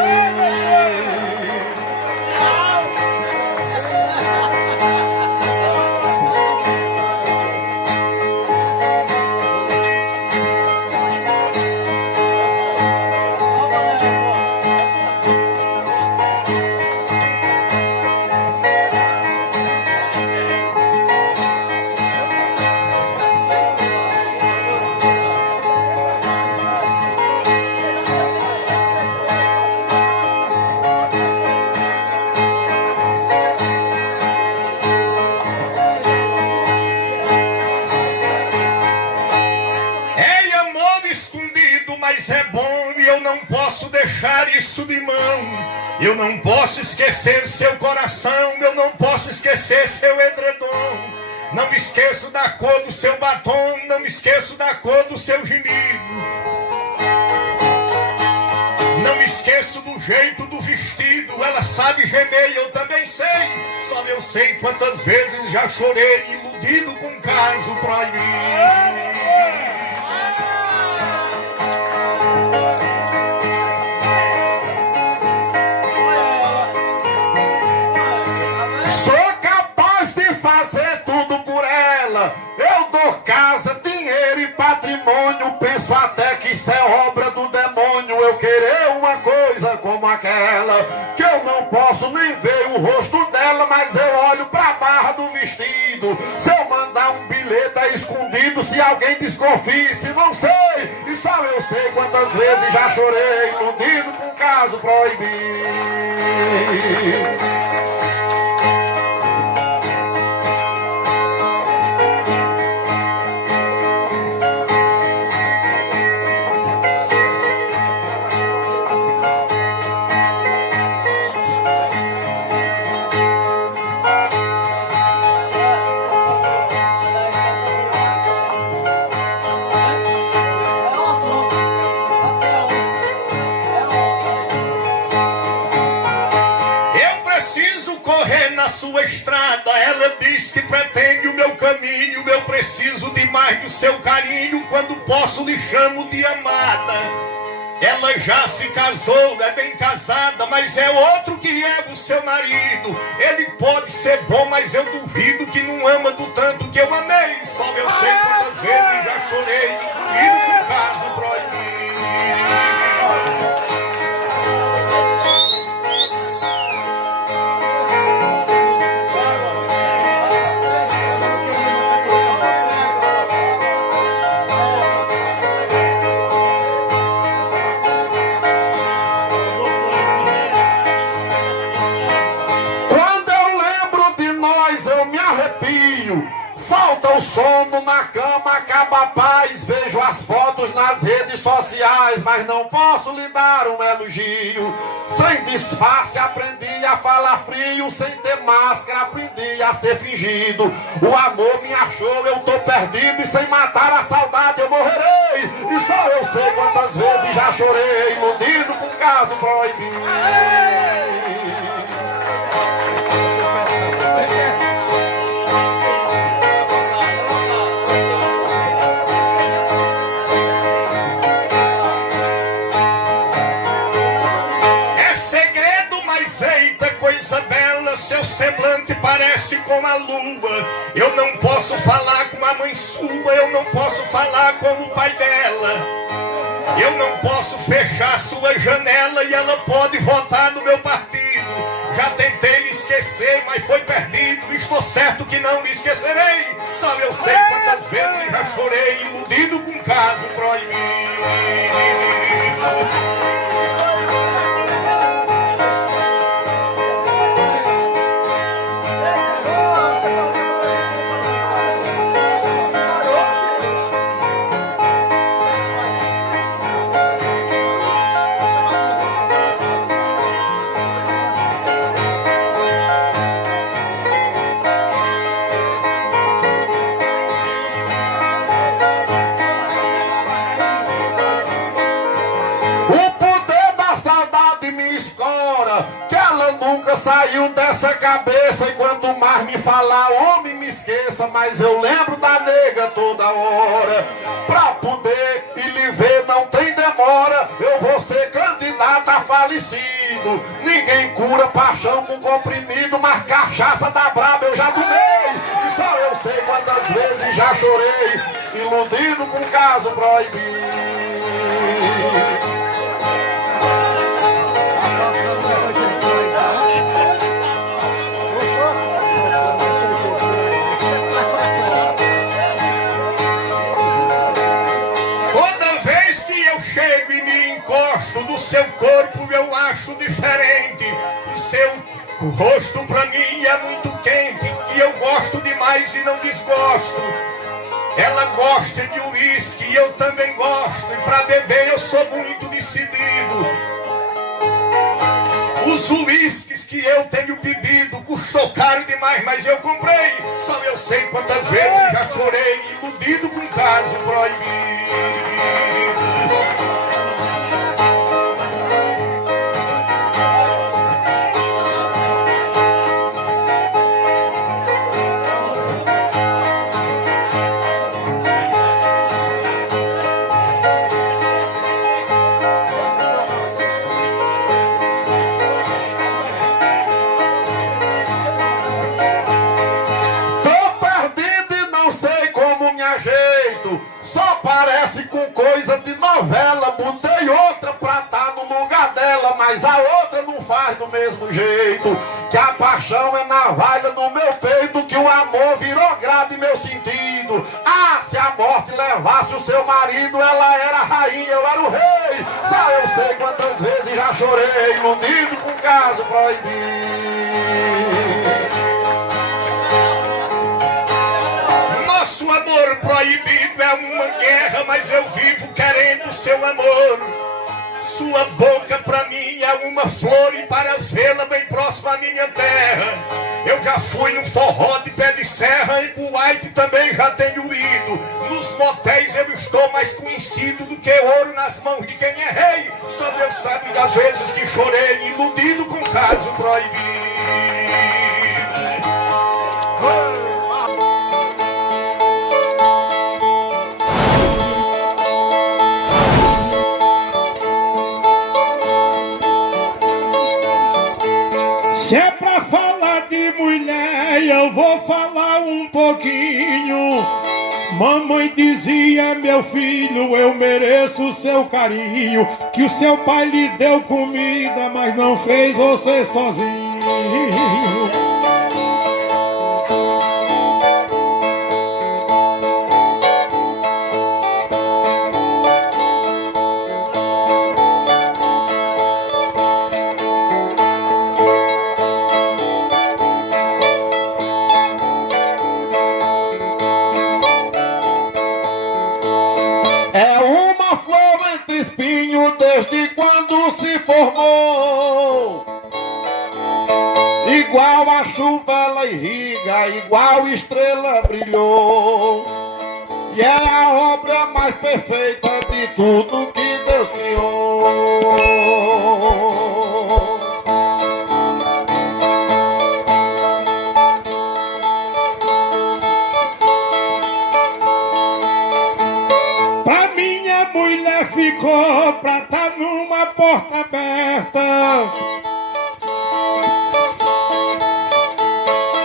É bom e eu não posso deixar isso de mão. Eu não posso esquecer seu coração, eu não posso esquecer seu edredom. Não me esqueço da cor do seu batom, não me esqueço da cor do seu gemido. Não me esqueço do jeito do vestido, ela sabe gemer e eu também sei. Só eu sei quantas vezes já chorei, iludido com um caso proibido. Eu dou casa, dinheiro e patrimônio. Penso até que isso é obra do demônio. Eu querer uma coisa como aquela, que eu não posso nem ver o rosto dela, mas eu olho pra barra do vestido. Se eu mandar um bilhete é escondido, se alguém desconfia, se não sei. E só eu sei quantas vezes já chorei, iludido com caso proibido. Sua estrada, ela diz que pretende o meu caminho. Eu preciso demais do seu carinho, quando posso lhe chamo de amada. Ela já se casou, é bem casada, mas é outro que é o seu marido. Ele pode ser bom, mas eu duvido que não ama do tanto que eu amei. Só eu sei quantas vezes já chorei, indo com caso proibido. eu me arrepio. Falta o sono na cama, acaba a paz. Vejo as fotos nas redes sociais, mas não posso lhe dar um elogio. Sem disfarce aprendi a falar frio, sem ter máscara aprendi a ser fingido. O amor me achou, eu tô perdido, e sem matar a saudade eu morrerei. E só eu sei quantas vezes já chorei, iludido com caso proibido. Seu semblante parece com a lua. Eu não posso falar com a mãe sua, eu não posso falar com o pai dela. Eu não posso fechar sua janela e ela pode votar no meu partido. Já tentei lhe esquecer, mas foi perdido. Estou certo que não lhe esquecerei. Só eu sei quantas vezes já chorei, iludido com um caso proibido. Saiu dessa cabeça, e quanto mais me falar, homem, me esqueça. Mas eu lembro da nega toda hora. Pra poder e lhe ver não tem demora. Eu vou ser candidato a falecido. Ninguém cura paixão com comprimido, mas cachaça da braba eu já tomei. E só eu sei quantas vezes já chorei, iludido com caso proibido. Do seu corpo eu acho diferente. O seu rosto pra mim é muito quente, e eu gosto demais e não desgosto. Ela gosta de uísque e eu também gosto, e pra beber eu sou muito decidido. Os uísques que eu tenho bebido custou caro demais, mas eu comprei. Só eu sei quantas vezes já chorei, iludido com caso proibido. Só parece com coisa de novela. Botei outra pra estar no lugar dela, mas a outra não faz do mesmo jeito. Que a paixão é navalha no meu peito, que o amor virou grade em meu sentido. Ah, se a morte levasse o seu marido, ela era a rainha, eu era o rei. Só eu sei quantas vezes já chorei, iludido com caso proibido. Nosso amor proibido é uma guerra, mas eu vivo querendo seu amor. Sua boca pra mim é uma flor, e para vê-la bem próxima à minha terra. Eu já fui num forró de pé de serra, e boate também já tenho ido. Nos motéis eu estou mais conhecido do que ouro nas mãos de quem é rei. Só Deus sabe das vezes que chorei, iludido com caso proibido. Se é pra falar de mulher, eu vou falar um pouquinho. Mamãe dizia, meu filho, eu mereço o seu carinho, que o seu pai lhe deu comida, mas não fez você sozinho. É uma flor entre espinhos desde quando se formou. Igual a chuva ela irriga, igual estrela brilhou. E é a obra mais perfeita de tudo que Deus criou. Pra minha mulher ficou pra tá numa porta aberta.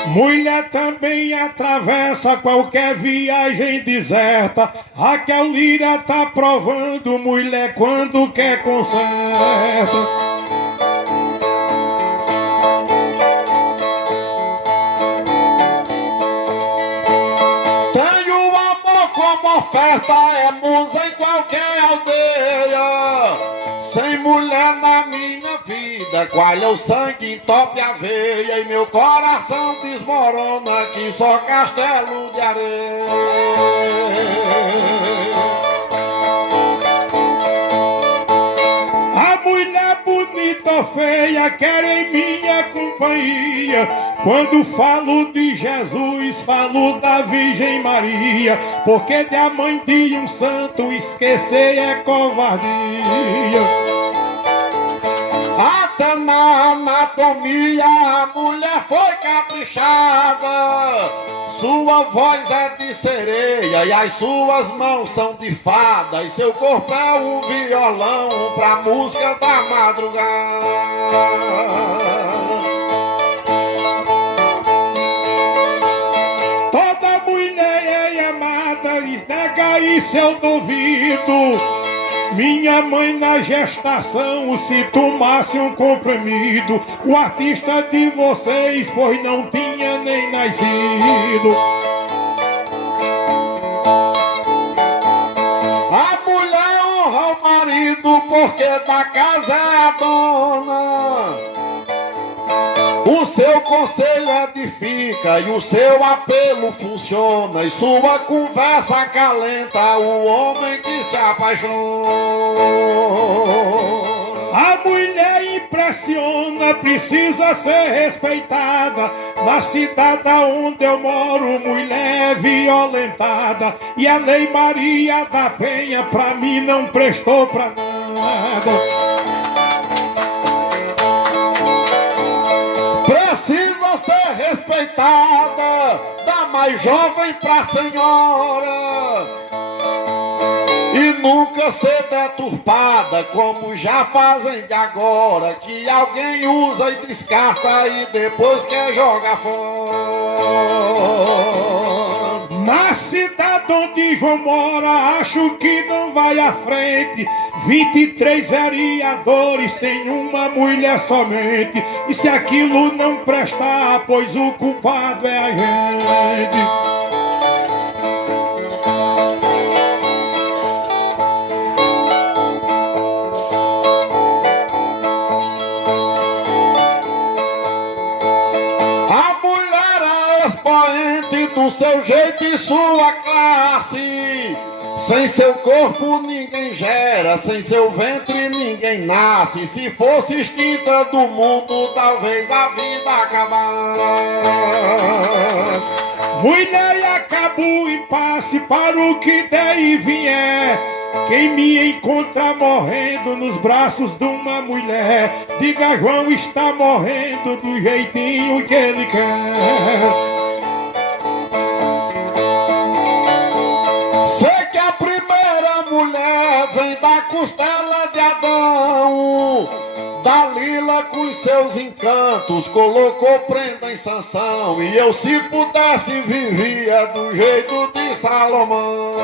Mulher também atravessa qualquer viagem deserta. Raquel Lira tá provando, mulher quando quer conserta. Tenho amor como oferta, é musa em qualquer aldeia. Sem mulher na minha vida, coalha o sangue, entope a veia. E meu coração desmorona que só castelo de areia. A mulher bonita ou feia querem minha companhia. Quando falo de Jesus, falo da Virgem Maria. Porque de a mãe de um santo esquecer é covardia. Até na anatomia a mulher foi caprichada. Sua voz é de sereia e as suas mãos são de fada. E seu corpo é um violão pra música da madrugada. Toda mulher é amada, nega isso eu duvido. Minha mãe na gestação, se tomasse um comprimido, o artista de vocês, pois não tinha nem nascido. A mulher honra o marido porque da casa é a dona. O seu conselho edifica e o seu apelo funciona. E sua conversa acalenta o homem que se apaixona. A mulher impressiona, precisa ser respeitada. Na cidade onde eu moro, mulher é violentada. E a Lei Maria da Penha pra mim não prestou pra nada. Precisa ser respeitada, da mais jovem pra senhora. E nunca ser deturpada, como já fazem de agora, que alguém usa e descarta e depois quer jogar fora. Na cidade onde João mora, acho que não vai à frente. 23 vereadores tem uma mulher somente. E se aquilo não prestar, pois o culpado é a gente. Do seu jeito e sua classe. Sem seu corpo ninguém gera, sem seu ventre ninguém nasce. Se fosse extinta do mundo, talvez a vida acabasse. Mulher, acaba o impasse para o que der e vier. Quem me encontra morrendo nos braços de uma mulher, diga João está morrendo do jeitinho que ele quer. Sei que a primeira mulher vem da costela de Adão. Dalila com seus encantos colocou prenda em Sansão. E eu, se pudesse, vivia do jeito de Salomão.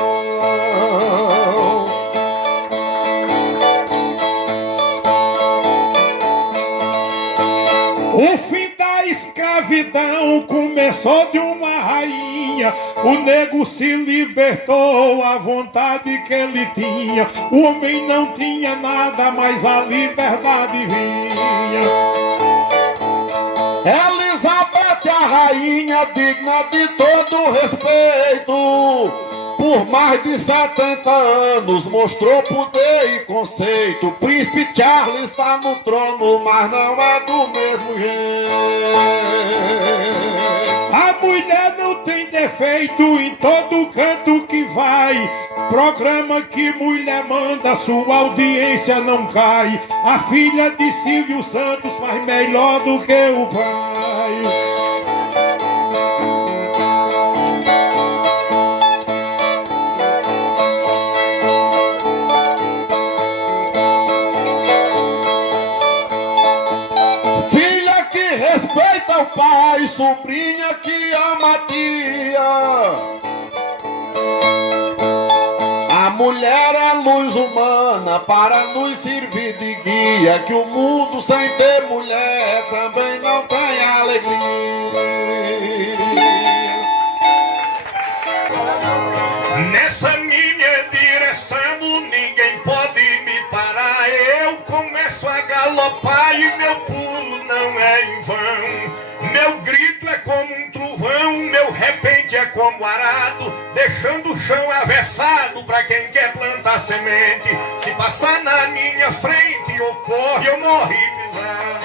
O fim da escravidão começou de uma rainha. O nego se libertou à vontade que ele tinha. O homem não tinha nada, mas a liberdade vinha. Elizabeth, a rainha digna de todo respeito, por mais de 70 anos mostrou poder e conceito. Príncipe Charles está no trono, mas não é do mesmo jeito. A mulher não tem defeito em todo canto que vai. Programa que mulher manda, sua audiência não cai. A filha de Silvio Santos faz melhor do que o pai. Respeita o pai, sobrinha que ama a tia. A mulher é a luz humana para nos servir de guia. Que o mundo sem ter mulher também não tem alegria. Nessa minha direção ninguém pode me parar. Eu começo a galopar e meu pulo não é em vão. Meu grito é como um trovão, meu repente é como arado, deixando o chão avessado pra quem quer plantar semente. Se passar na minha frente, ocorre, eu morri pisado.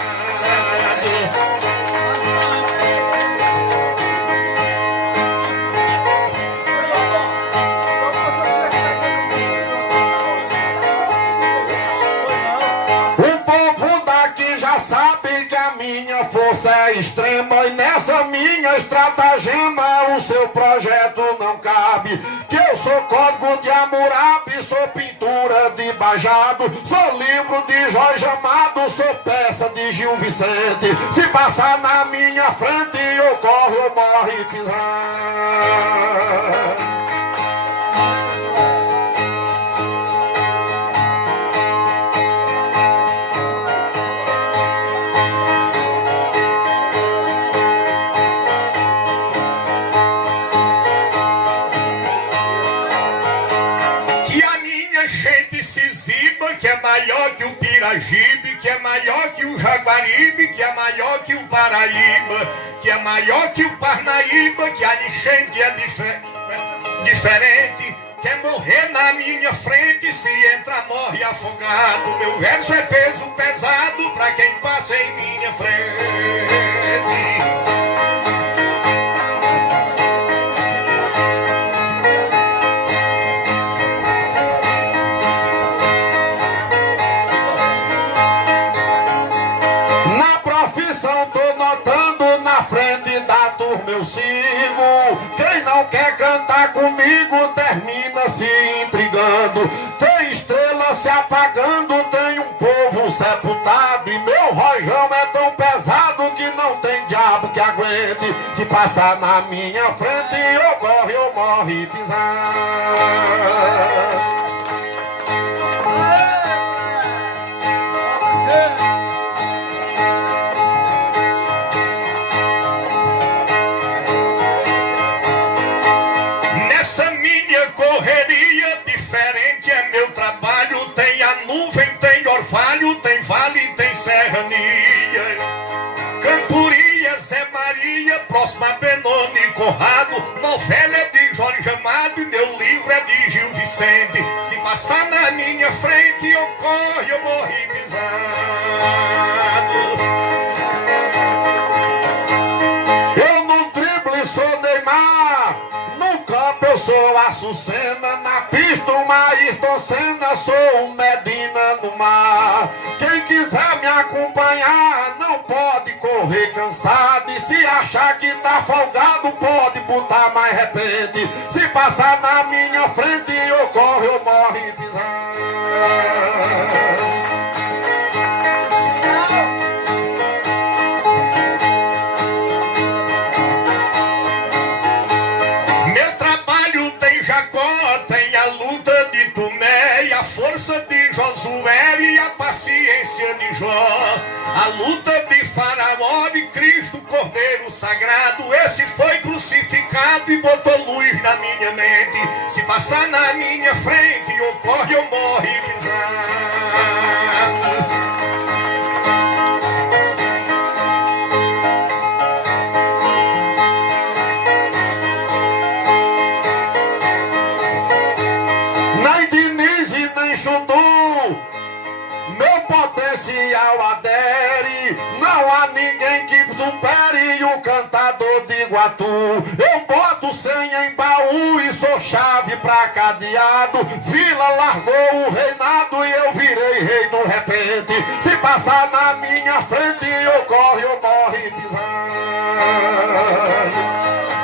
Sabe que a minha força é extrema e nessa minha estratagema o seu projeto não cabe. Que eu sou código de Hammurabi, sou pintura de Bajado, sou livro de Jorge Amado, sou peça de Gil Vicente. Se passar na minha frente, eu corro, eu morro e pisar. Que é maior que o Pirajibe, que é maior que o Jaguaribe, que é maior que o Paraíba, que é maior que o Parnaíba, que a enchente é diferente. Quer morrer na minha frente, se entra morre afogado. Meu verso é peso pesado pra quem passa em minha frente. Tô notando na frente da turma eu sigo. Quem não quer cantar comigo termina se intrigando. Tem estrela se apagando, tem um povo sepultado. E meu rojão é tão pesado que não tem diabo que aguente. Se passar na minha frente eu corro, eu morro e pisar. Correria diferente é meu trabalho. Tem a nuvem, tem orvalho, tem vale, tem serrania. Cantoria, Zé Maria, próxima Benoni Conrado. Novela é de Jorge Amado e meu livro é de Gil Vicente. Se passar na minha frente, ocorre, eu morri pisado. Eu no drible sou Neymar, no campo eu sou Açucena, na pista uma Ayrton Senna, sou um Medina no mar. Quem quiser me acompanhar não pode correr cansado, e se achar que tá folgado pode botar mais repente. Se passar na minha frente eu corro, eu morro e pisar. De Josué e a paciência de Jó, a luta de Faraó e Cristo Cordeiro Sagrado. Esse foi crucificado e botou luz na minha mente. Se passar na minha frente, ocorre, eu morro pisado. atuo. Eu boto senha em baú e sou chave pra cadeado. Vila largou o reinado e eu virei rei de repente. Se passar na minha frente, eu corre ou morre pisando.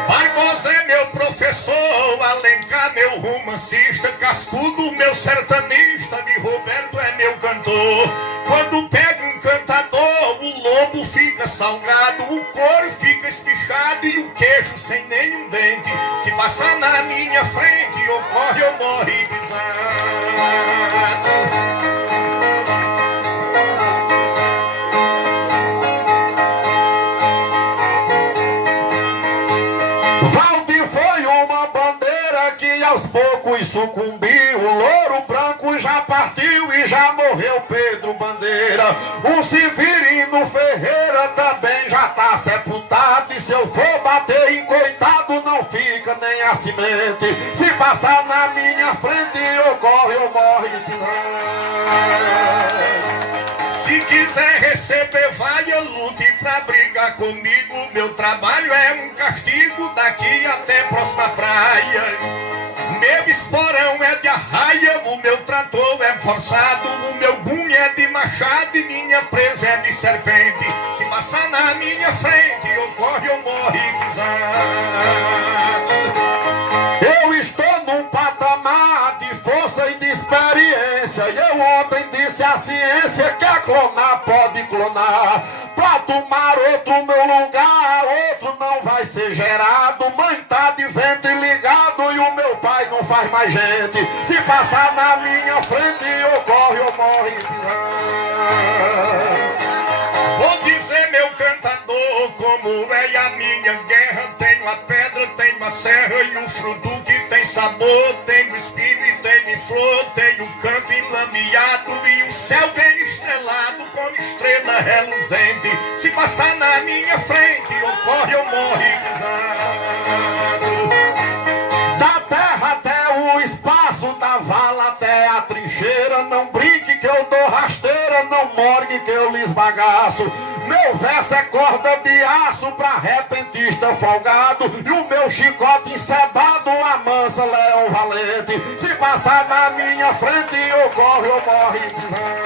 Barbosa é meu professor, Alencar meu romancista, Cascudo meu sertanista, de Roberto é meu cantor. Quando pega um cantador, o lobo fica salgado, o couro fica espichado e o queijo sem nenhum dente. Se passar na minha frente, ou corre ou morre pisado. Valde foi uma bandeira que aos poucos sucumbiu. O louro branco já partiu e já morreu Pedro Bandeira. O Severino Ferreira também já tá sepultado. E se eu for bater em coitado, não fica nem a semente. Se passar na minha frente, eu corre ou morre pisando. Se quiser receber, vai, eu lute pra brigar comigo. Meu trabalho é um castigo daqui até próxima praia. Meu esporão é de arraia, o meu trator é forçado, o meu gunho é de machado e minha presa é de serpente. Se passar na minha frente, eu corre ou morre pisado. Eu estou num patamar de força e de experiência. E eu ontem disse à ciência que a clonar pode clonar. Pra tomar outro meu lugar, outro não vai ser gerado. Mãe tá de vento ligado e o meu pai não faz mais gente. Se passar na minha frente, eu corre ou morre pisando. Vou dizer, meu cantador, como é a minha guerra. Tenho a pedra, tenho a serra e o fruto que tem sabor. Tenho espinho e tenho flor, tenho canto enlameado e um céu bem estrelado com estrela reluzente. Se passar na minha frente, ou corre ou morre pisado. Da terra até o espaço, da vala até a trincheira. Não brinque que eu dou rasteira, não morgue que eu lhes bagaço. Meu verso é corda de aço pra repentista folgado. E o meu chicote encebado amansa leão valente. Se passar na minha frente, eu corre ou morre pisando.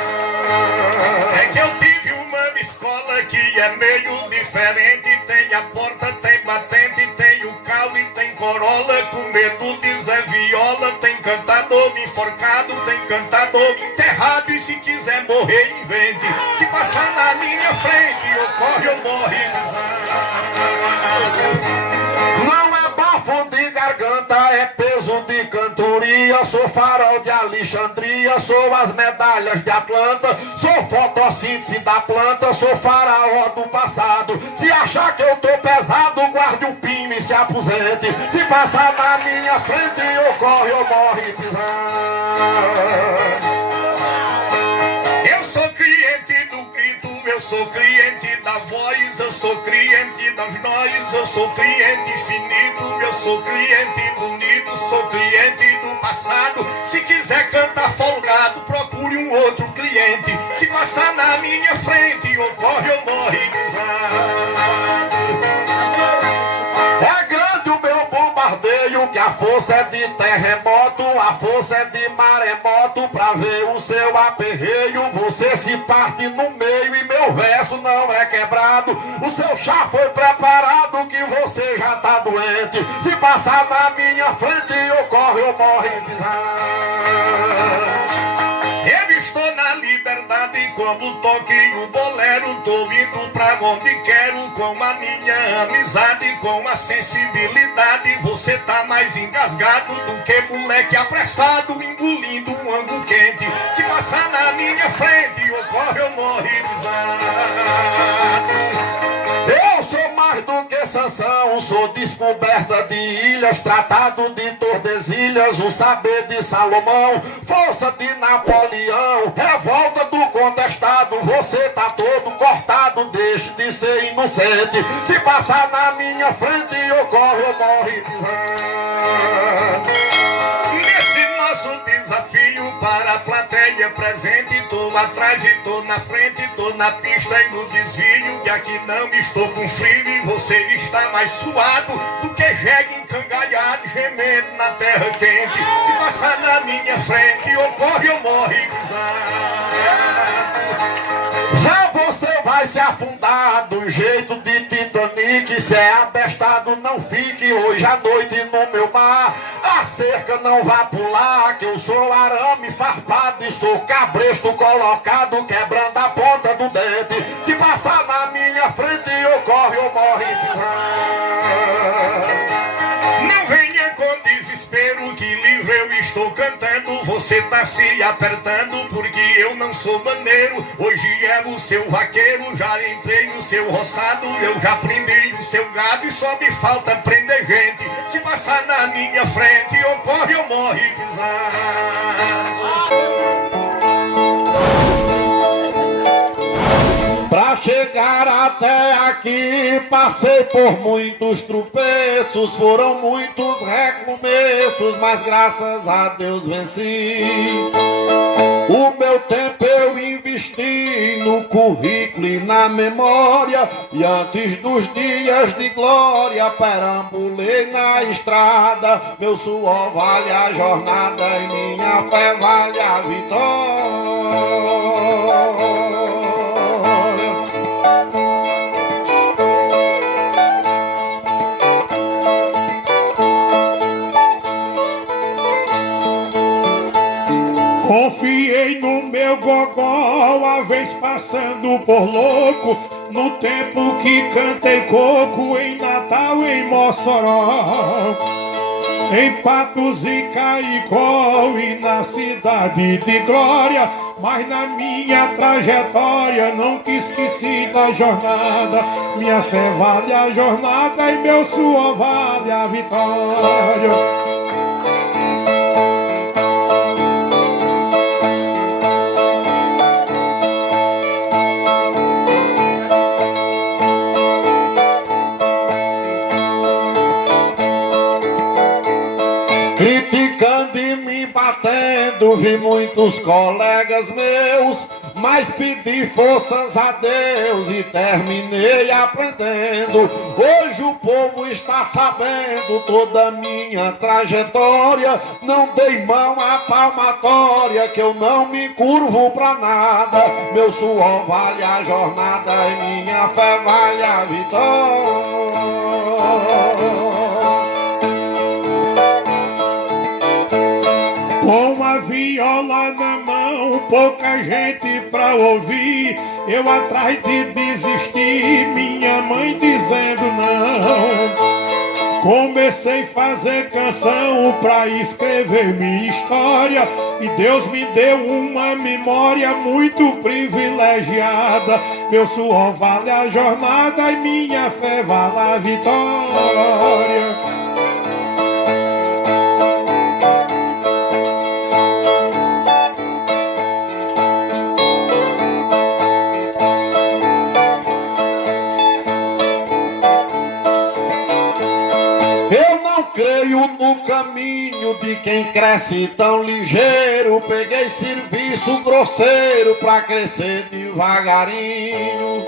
É que eu tive uma escola que é meio diferente. Tem a porta, tem batente, tem o caule, tem corola. Com medo de Zé Viola. Tem cantador enforcado, tem cantador enterrado. E se quiser morrer, invente. Se passar na minha frente, ocorre ou morre pisado. Não é bafo de garganta, é peso de cantoria. Sou farol de Alexandria, sou as medalhas de Atlanta. Sou fotossíntese da planta, sou faraó do passado. Se achar que eu tô pesado, guarde o pino e se aposente. Se passar na minha frente, ocorre ou morre pisando. Eu sou cliente do grito, eu sou cliente da voz, eu sou cliente das nós, eu sou cliente infinito, eu sou cliente bonito, sou cliente do passado. Se quiser cantar folgado, procure um outro cliente. Se passar na minha frente, ocorre ou morre pisado. É grande o meu bombardeio, que a força é de terremoto, a força é de maremoto. Pra ver o seu aperreio, você se parte no meio e meu verso não é quebrado. O seu chá foi preparado, que você já tá doente. Se passar na minha frente, ocorre ou morre pisando. Eu estou na liberdade como toque o bolero. Tô indo pra onde quero com a minha amizade, com a sensibilidade. Você tá mais engasgado do que moleque apressado, engolindo um angu quente. Se passar na minha frente, ocorre ou morre pisado. Eu sou mais do que Sansão, sou descoberta de ilhas, tratado de Tordesilhas, o saber de Salomão, força de Napoleão, revolta do contestado. Você tá todo cortado, deixe de ser inocente. Se passar na minha frente, ocorre ou morre pisando. Nesse nosso desafio para a plateia presente, tô atrás trás e tô na frente, tô na pista e no desvio. E aqui não estou com frio e você está mais suado do que jegue encangalhado, gemendo na terra quente. Se passar na minha frente, ou corre ou morre pisado. Já você vai se afundar do jeito de Titanic. Se é abestado, não fique hoje à noite no meu mar. A cerca não vá pular, que eu sou arame farpado e sou cabresto colocado, quebrando a ponta do dente. Se passar na minha frente, ou corre ou morre pisando. Não venha com desespero, que livro eu estou cantando. Você tá se apertando porque eu não sou maneiro. Hoje é o seu vaqueiro, já entrei no seu roçado. Eu já prendi o seu gado e só me falta prender gente. Se passar na minha frente, ou corre ou morre pisando. Pra chegar até aqui, passei por muitos tropeços, foram muitos recomeços, mas graças a Deus venci. O meu tempo eu investi no currículo e na memória, e antes dos dias de glória perambulei na estrada. Meu suor vale a jornada e minha fé vale a vitória. Confiei no meu gogó, a vez passando por louco, no tempo que cantei coco em Natal, em Mossoró, em Patos e Caicó e na cidade de Glória. Mas na minha trajetória nunca esqueci da jornada. Minha fé vale a jornada e meu suor vale a vitória. Criticando e me batendo, vi muitos colegas meus, mas pedi forças a Deus e terminei aprendendo. Hoje o povo está sabendo toda a minha trajetória. Não dei mão à palmatória, que eu não me curvo pra nada. Meu suor vale a jornada e minha fé vale a vitória. Com a viola na mão, pouca gente pra ouvir, eu atrás de desistir, minha mãe dizendo não. Comecei a fazer canção pra escrever minha história, e Deus me deu uma memória muito privilegiada. Meu suor vale a jornada e minha fé vale a vitória. Creio no caminho de quem cresce tão ligeiro. Peguei serviço grosseiro pra crescer devagarinho.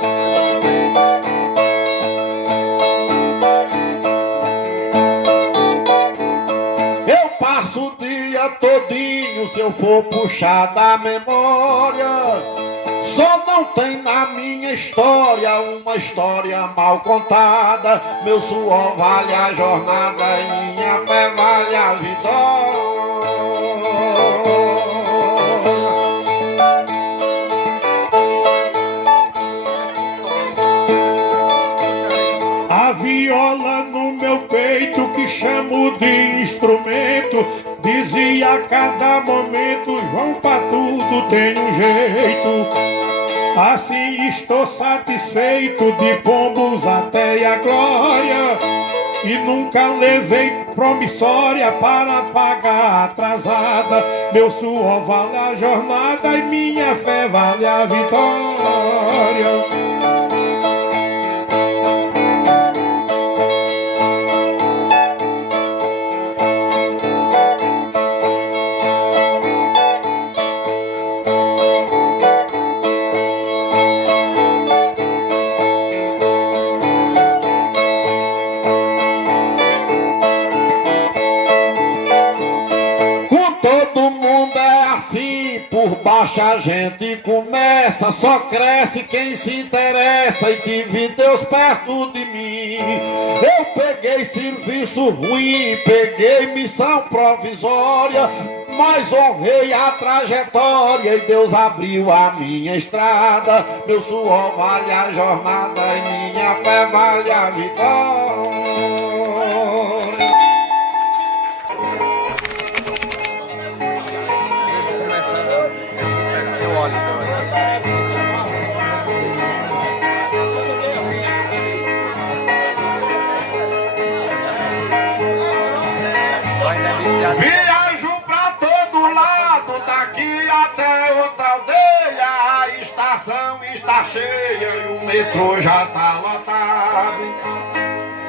Eu passo o dia todinho, se eu for puxar da memória, só não tem na minha história uma história mal contada. Meu suor vale a jornada e minha fé vale a vitória. A viola no meu peito, que chamo de instrumento, dizia a cada momento: João, pra tudo tem um jeito. Assim estou satisfeito, de pombos até a glória, e nunca levei promissória para pagar atrasada. Meu suor vale a jornada e minha fé vale a vitória. marcha a gente começa, só cresce quem se interessa e que vi Deus perto de mim. Eu peguei serviço ruim, peguei missão provisória, mas honrei a trajetória e Deus abriu a minha estrada. Meu suor vale a jornada e minha fé vale a vitória. Viajo pra todo lado, daqui até outra aldeia. A estação está cheia e o metrô já tá lotado.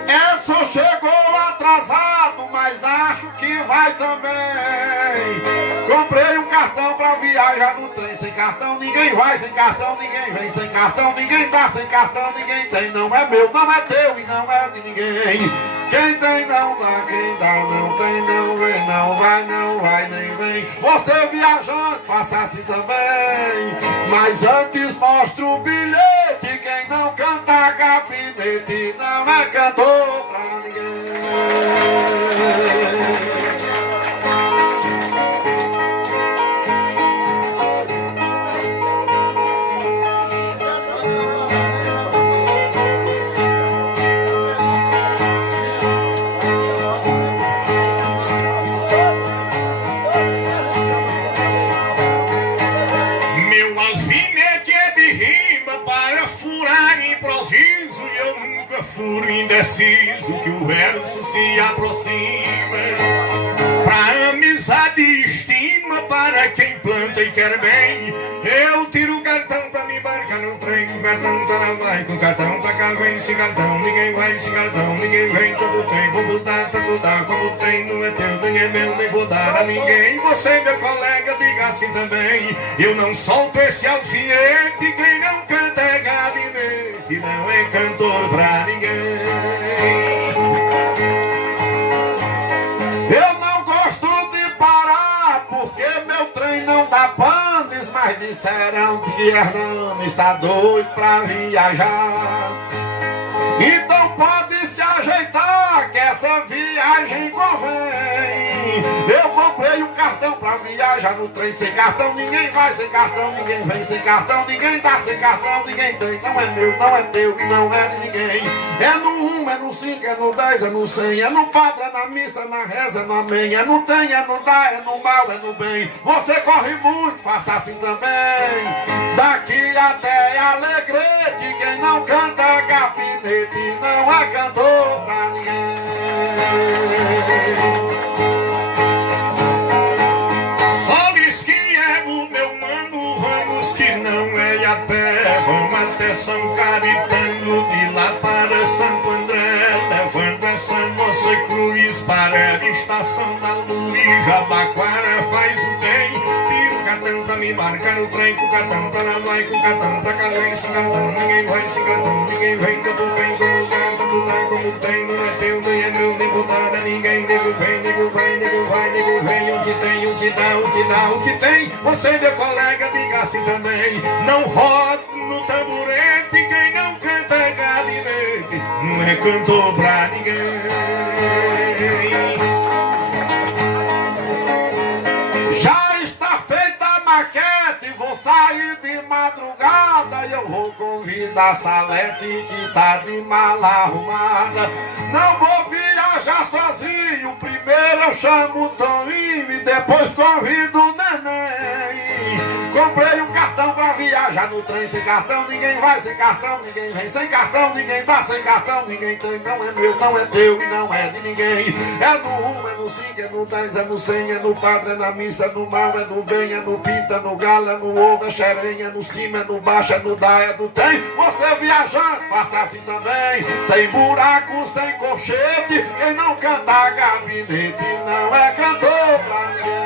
Edson chegou atrasado, mas acho que vai também. Comprei um cartão pra viajar no trem. Sem cartão ninguém vai, sem cartão ninguém vem. Sem cartão ninguém dá, sem cartão ninguém tem. Não é meu, não é teu e não é de ninguém. Quem tem não dá, quem dá não tem, não vem, não vai, nem vem. Você viajante, faça assim também. Mas antes mostra o bilhete. Quem não canta gabinete não é cantor pra ninguém. Furo indeciso que o verso se aproxima. Pra amizade e estima, para quem planta e quer bem, eu tiro o cartão pra me embarcar no trem. O cartão tá lá vai, com o cartão pra cá vem. Sem cartão ninguém vai, sem cartão ninguém vem. Tudo tem, como dá, tudo dá, como tem. Não é teu, nem é meu, nem vou dar a ninguém. Você, meu colega, diga assim também. Eu não solto esse alfinete. Quem não canta é gabinete, não é cantor pra ninguém. Eu não gosto de parar, porque meu trem não dá panes, mas disseram que Hernando está doido pra viajar. Então pode se ajeitar, que essa viagem convém. Eu comprei um cartão pra viajar no trem. Sem cartão ninguém vai, sem cartão ninguém vem. Sem cartão ninguém dá, sem cartão ninguém tem. Não é meu, não é teu e não é de ninguém. É no 1, é no 5, é no 10, é no 100. É no padre, é na missa, é na reza, é no amém. É no tem, é no dá, é no mal, é no bem. Você corre muito, faça assim também. Daqui até Alegrete, quem não canta gabinete não é cantor pra ninguém. Solis que é o meu mano, vamos que não é a pé. Vamos até São Caetano, de lá para Santo André, levando essa nossa cruz para a estação da luz. Jabaquara faz o bem, tira o cartão pra me embarcar no trem. Com o cartão pra lá vai, com o cartão pra cá vem. Sem cartão ninguém vai, sem cartão ninguém vem. Tudo bem, como dá, como tem. Não é teu, nem é meu, nem vou dar a ninguém. Nego vem, nego vai, nego vai, nego vem. O que tem, o que dá, o que dá, o que tem. Você, meu colega, diga assim também. Não roda no tamborete, quem não canta é gabinete, não é cantor pra ninguém. Já está feita a maquete, vou sair de madrugada e eu vou convidar Salete que tá de mala arrumada. Não vou viajar sozinho, primeiro eu chamo o Toninho e depois convido o Neném. Comprei um cartão pra viajar no trem. Sem cartão ninguém vai, sem cartão ninguém vem. Sem cartão ninguém dá, sem cartão ninguém tem. Não é meu, não é teu e não é de ninguém. É no 1, é no 5, é no 10, é no 100. É no padre, é na missa, é no mal, é no bem. É no pinta, é no galo, é no ovo, é xerenha. É no cima, é no baixo, é no dá, é no tem. Você viajando, faça assim também. Sem buraco, sem colchete. Quem não canta gabinete não é cantor pra ninguém.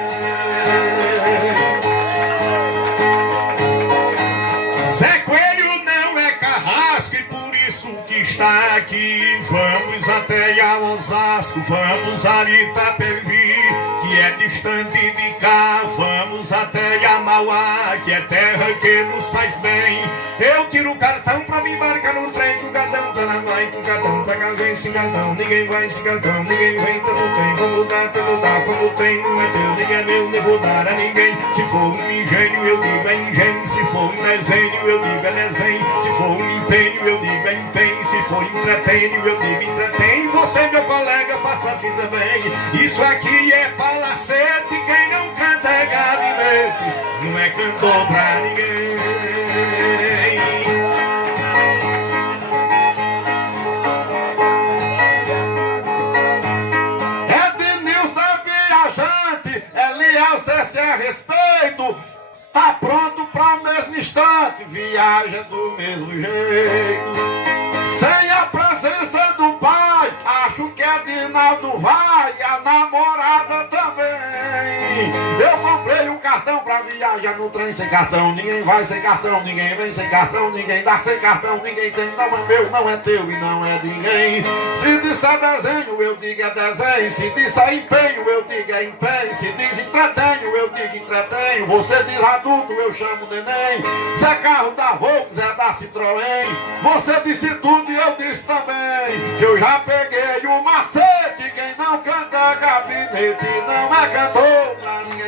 Zé Coelho não é carrasco e por isso que está aqui. Vamos até a Osasco, vamos a Itapevi, que é distante de cá, vamos até Yamauá, que é terra que nos faz bem. Eu tiro o cartão pra me embarcar no trem, com o cartão pra lá vai, com o cartão pra cá vem, sem cartão, ninguém vai, sem cartão, ninguém vem, tanto tem, como dá, quando tem, não é teu, nem é meu, nem vou dar a ninguém. Se for um engenho, eu digo é engenho, se for um desenho, eu digo é desenho, se for um empenho, eu digo é empenho, se for entretenho, eu digo entretém. Você, meu colega, faça assim também. Isso aqui é palacete, quem não canta é gabinete, não é cantor pra ninguém. É de Nilson viajante, é leal, cesse a respeito, tá pronto pra o mesmo instante, viaja do mesmo jeito. Sem a presença do pai, acho que a Dinaldo vai, a namorada também. Eu comprei um cartão pra viajar no trem sem cartão, ninguém vai sem cartão, ninguém vem sem cartão, ninguém dá sem cartão, ninguém tem, não é meu, não é teu e não é de ninguém. Se disser desenho, eu digo é desenho, se disser empenho, eu digo é empenho, se diz entretenho, eu digo entretenho, você diz adulto, eu chamo neném. Se é carro da Volks, é da Citroën, você disse tudo e eu disse também, que eu já peguei o macete, quem não canta gabinete não é cantor pra ninguém.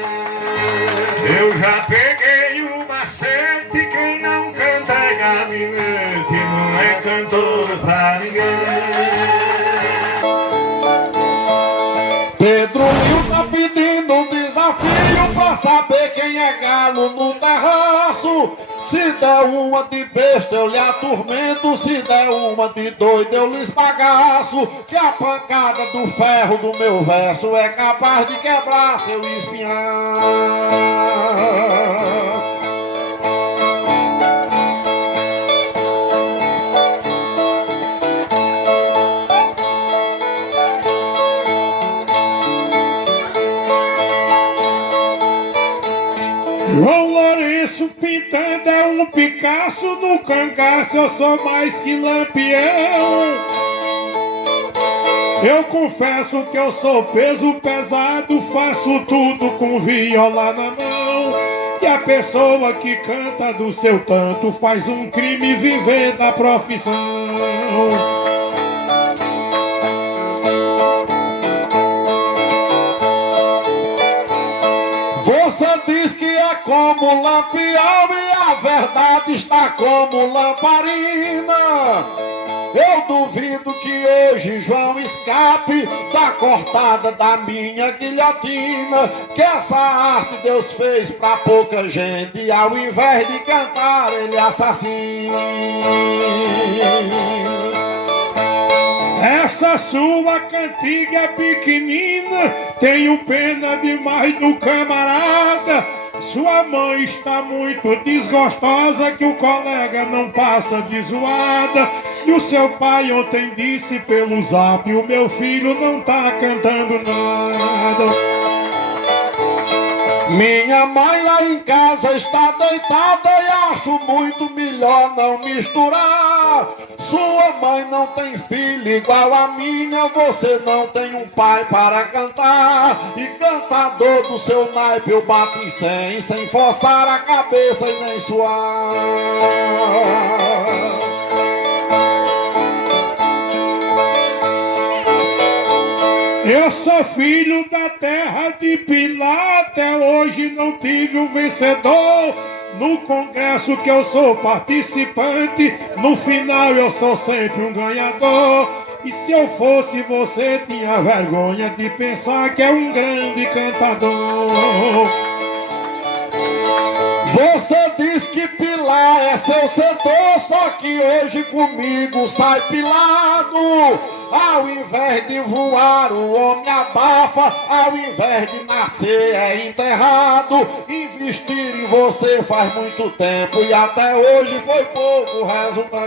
Eu já peguei o macete, quem não canta gabinete não é cantor pra ninguém. Pedro Lil tá pedindo um desafio pra saber quem é galo no terraço. Se der uma de besta eu lhe atormento, se der uma de doido eu lhe esbagaço, que a pancada do ferro do meu verso é capaz de quebrar seu espinhar. João Lourenço pintando é um Picasso, no cangaço eu sou mais que Lampião. Eu confesso que eu sou peso pesado, faço tudo com viola na mão. E a pessoa que canta do seu tanto faz um crime viver da profissão. Você diz que é como lampião e a verdade está como lamparina. Eu duvido que hoje João escape da cortada da minha guilhotina, que essa arte Deus fez pra pouca gente e ao invés de cantar ele assassina. Essa sua cantiga pequenina, tenho pena demais do camarada. Sua mãe está muito desgostosa, que o colega não passa de zoada. E o seu pai ontem disse pelo zap, o meu filho não tá cantando nada. Minha mãe lá em casa está deitada e acho muito melhor não misturar. Sua mãe não tem filho igual a minha, você não tem um pai para cantar. E cantador do seu naipe eu bato em 100, sem forçar a cabeça e nem suar. Eu sou filho da terra de Pilar, até hoje não tive um vencedor. No congresso que eu sou participante, no final eu sou sempre um ganhador. E se eu fosse você, tinha vergonha de pensar que é um grande cantador. Você diz que pilar é seu setor, só que hoje comigo sai pilado. Ao invés de voar o homem abafa, ao invés de nascer é enterrado. Investir em você faz muito tempo e até hoje foi pouco resultado.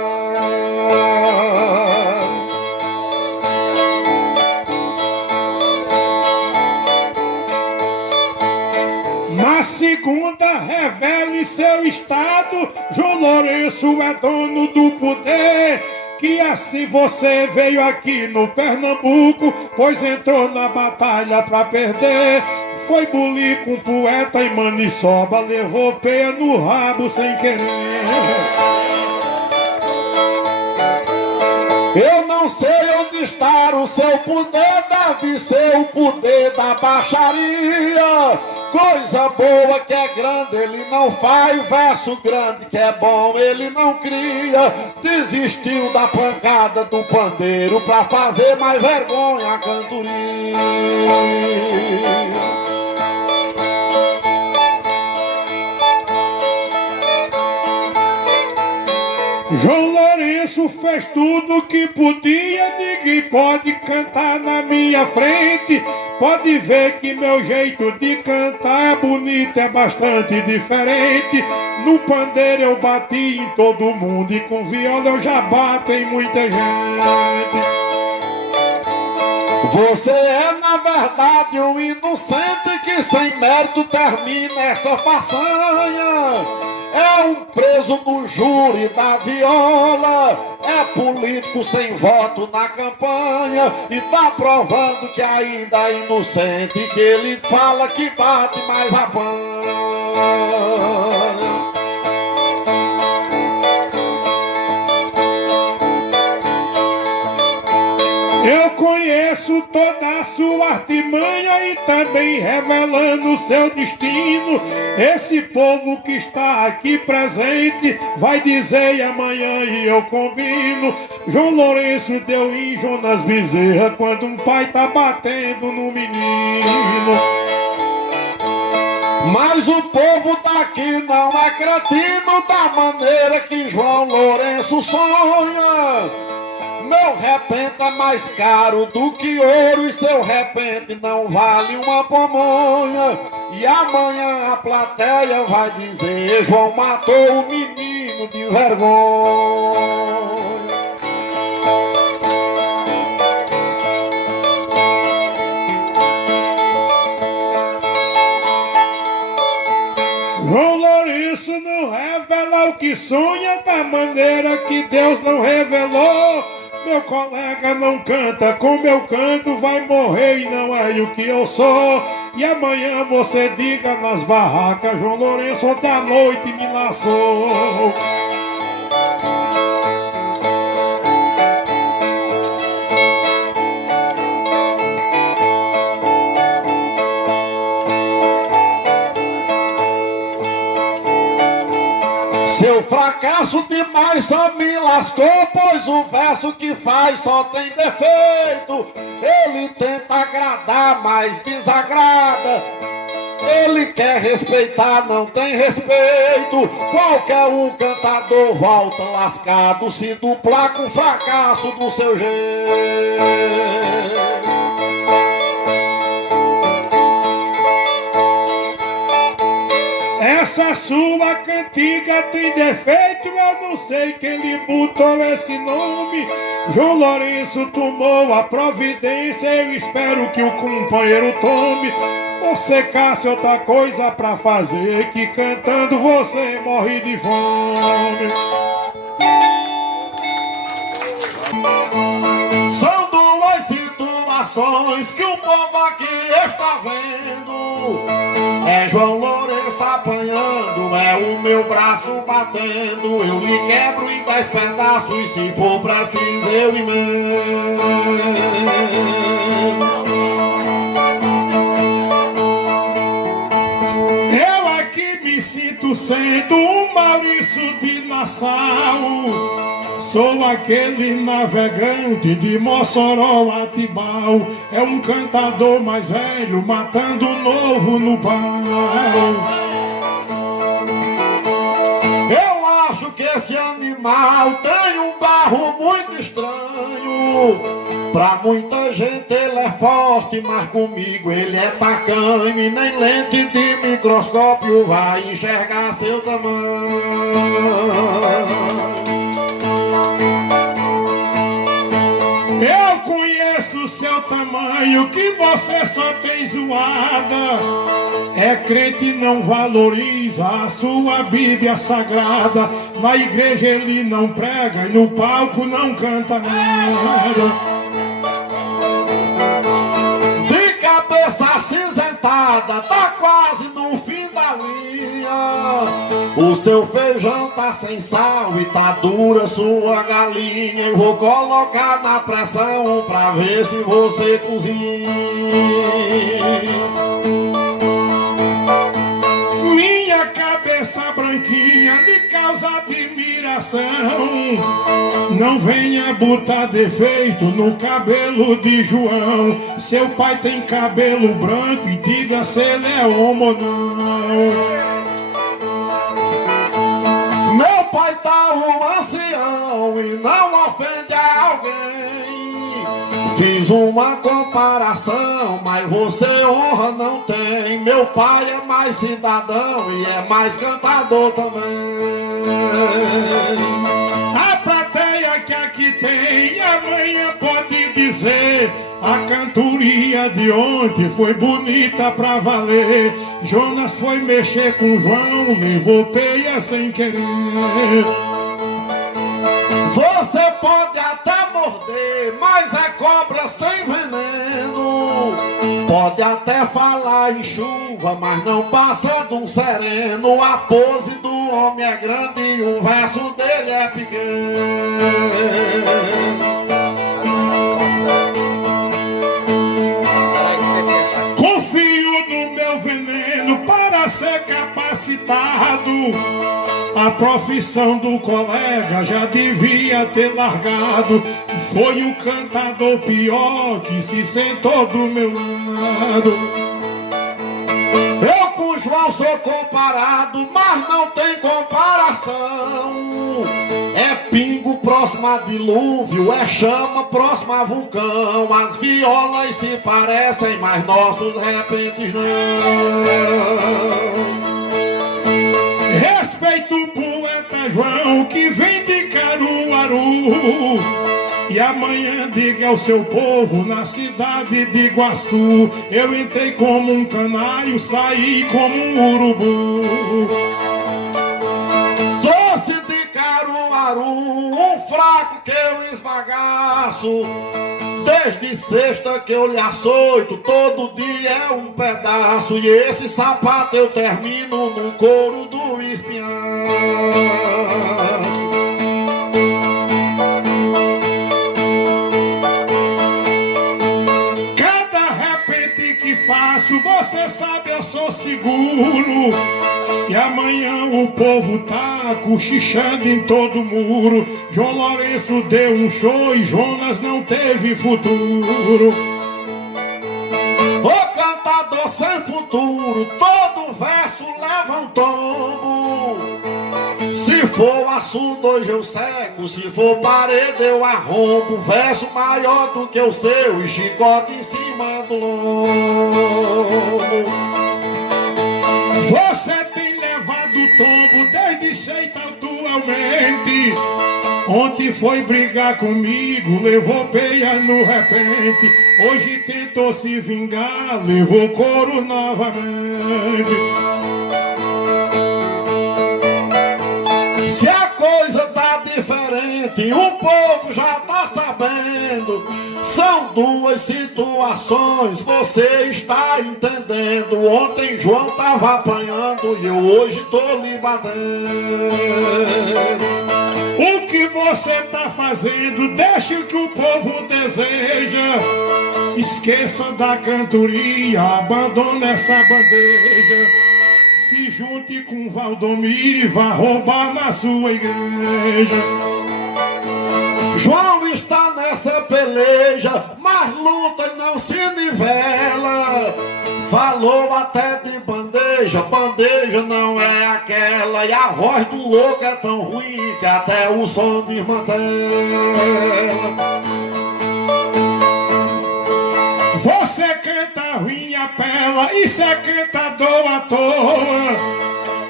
Na segunda, revele seu estado, João Lourenço é dono do poder. Que assim você veio aqui no Pernambuco, pois entrou na batalha pra perder. foi bulir com poeta e maniçoba, levou peia no rabo sem querer. Eu não sei onde está o seu poder, deve ser o poder da baixaria. Coisa boa que é grande ele não faz, verso grande que é bom ele não cria. Desistiu da pancada do pandeiro pra fazer mais vergonha a cantoria. João Lourenço fez tudo que podia, ninguém pode cantar na minha frente. Pode ver que meu jeito de cantar bonito é bastante diferente. No pandeiro eu bati em todo mundo e com viola eu já bato em muita gente. Você é na verdade um inocente que sem mérito termina essa façanha. É um preso no júri da viola, é político sem voto na campanha e tá provando que ainda é inocente, que ele fala que bate, mas apanha. Eu conheço toda a sua artimanha e também revelando o seu destino. Esse povo que está aqui presente vai dizer e amanhã e eu combino. João Lourenço deu em Jonas Bezerra quando um pai tá batendo no menino. Mas o povo daqui não é cretino da maneira que João Lourenço sonha. Meu repente é mais caro do que ouro e seu repente não vale uma pamonha. E amanhã a plateia vai dizer: João matou o menino de vergonha. João Lourenço não revela o que sonha da maneira que Deus não revelou. Meu colega não canta como eu canto, vai morrer e não é o que eu sou. E amanhã você diga nas barracas: João Lourenço ontem à noite me lascou. Seu fracasso demais só me lascou, pois o verso que faz só tem defeito. Ele tenta agradar, mas desagrada. Ele quer respeitar, não tem respeito. Qualquer um cantador volta lascado se duplar com o fracasso do seu jeito. Essa sua cantiga tem defeito, eu não sei quem lhe botou esse nome. João Lourenço tomou a providência, eu espero que o companheiro tome. Você caça outra coisa pra fazer, que cantando você morre de fome. São duas situações que o povo aqui está vendo. É João Lourenço apanhando, é o meu braço batendo. Eu lhe quebro em 10 pedaços e se for preciso eu emendo. Eu aqui me sinto sendo um Maurício de Nassau. Sou aquele navegante de Mossoró a Tibau. É um cantador mais velho matando o novo no pau. Eu acho que esse animal tem um barro muito estranho. Pra muita gente ele é forte, mas comigo ele é tacanho. E nem lente de microscópio vai enxergar seu tamanho. Eu conheço o seu tamanho, que você só tem zoada. É crente e não valoriza a sua Bíblia sagrada. Na igreja ele não prega e no palco não canta nada. De cabeça acinzentada estrada tá quase no fim da linha. O seu feijão tá sem sal e tá dura sua galinha. Eu vou colocar na pressão pra ver se você cozinha. Minha cabeça branquinha me causa admiração. Não venha botar defeito no cabelo de João. Seu pai tem cabelo branco e diga se ele é homo ou não. Meu pai tá um ancião e não ofende alguém. Fiz uma comparação, mas você honra não tem. Meu pai é mais cidadão e é mais cantador também. A plateia que aqui tem, amanhã pode dizer: a cantoria de ontem foi bonita pra valer. Jonas foi mexer com João, levou peia sem querer. Você pode até morder, mas é cobra sem veneno. Pode até falar em chuva, mas não passa de um sereno. A pose do homem é grande e o verso dele é pequeno. Confio no meu veneno para ser capacitado. A profissão do colega já devia ter largado. Foi o cantador pior que se sentou do meu lado. Eu com João sou comparado, mas não tem comparação. É pingo próximo a dilúvio, é chama próximo a vulcão. As violas se parecem, mas nossos repentes não. Respeito o poeta João que vem de Caruaru. E amanhã diga ao seu povo na cidade de Iguaçu: eu entrei como um canário, saí como um urubu. Trouxe de Caruaru um fraco que eu esbagaço. Desde sexta que eu lhe açoito, todo dia é um pedaço. E esse sapato eu termino no couro do espinhaço. Cada repente que faço, você sabe, eu sou seguro. E amanhã o povo tá cochichando em todo muro. João Lourenço deu um show e Jonas não teve futuro. O cantador sem futuro, todo verso leva um tombo. Se for assunto hoje eu seco, se for parede eu arrombo. Verso maior do que o seu e chicote em cima do lombo. Você tem levado tombo desde jeito atualmente. Ontem foi brigar comigo, levou peia no repente. Hoje tentou se vingar, levou couro novamente. Se a coisa tá diferente, o povo já tá sabendo. São duas situações, você está entendendo. Ontem João tava apanhando e eu hoje tô lhe batendo. O que você tá fazendo? Deixe o que o povo deseja. Esqueça da cantoria, abandone essa bandeja. Se junte com Valdomiro e vá roubar na sua igreja. João está nessa peleja, mas luta e não se nivela. Falou até de bandeja, bandeja não é aquela. E a voz do louco é tão ruim que até o som desmantela. Você canta ruim, apela, isso é cantador à toa.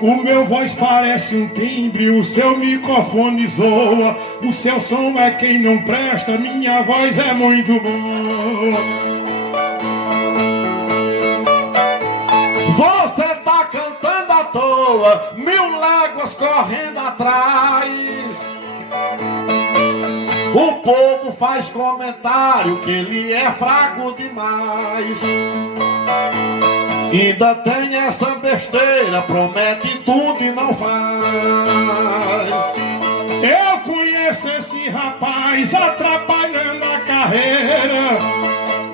O meu voz parece um timbre, o seu microfone zoa. O seu som é quem não presta, minha voz é muito boa. Você tá cantando à toa, 1000 léguas correndo atrás. O povo faz comentário que ele é fraco demais. Ainda tem essa besteira, promete tudo e não faz. Eu conheço esse rapaz atrapalhando a carreira.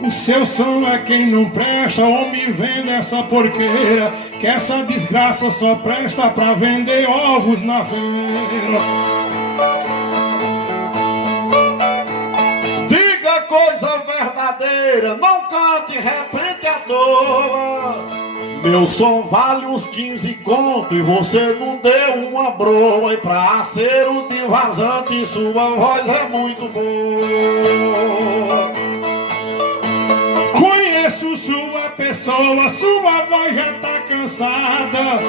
O seu som é quem não presta, ou me vende essa porqueira, que essa desgraça só presta pra vender ovos na feira. Diga coisa verdadeira, não cante repente à toa. Meu som vale uns 15 conto e você não deu uma broa. E pra ser o de vazante sua voz é muito boa. Conheço sua pessoa, sua voz já tá cansada.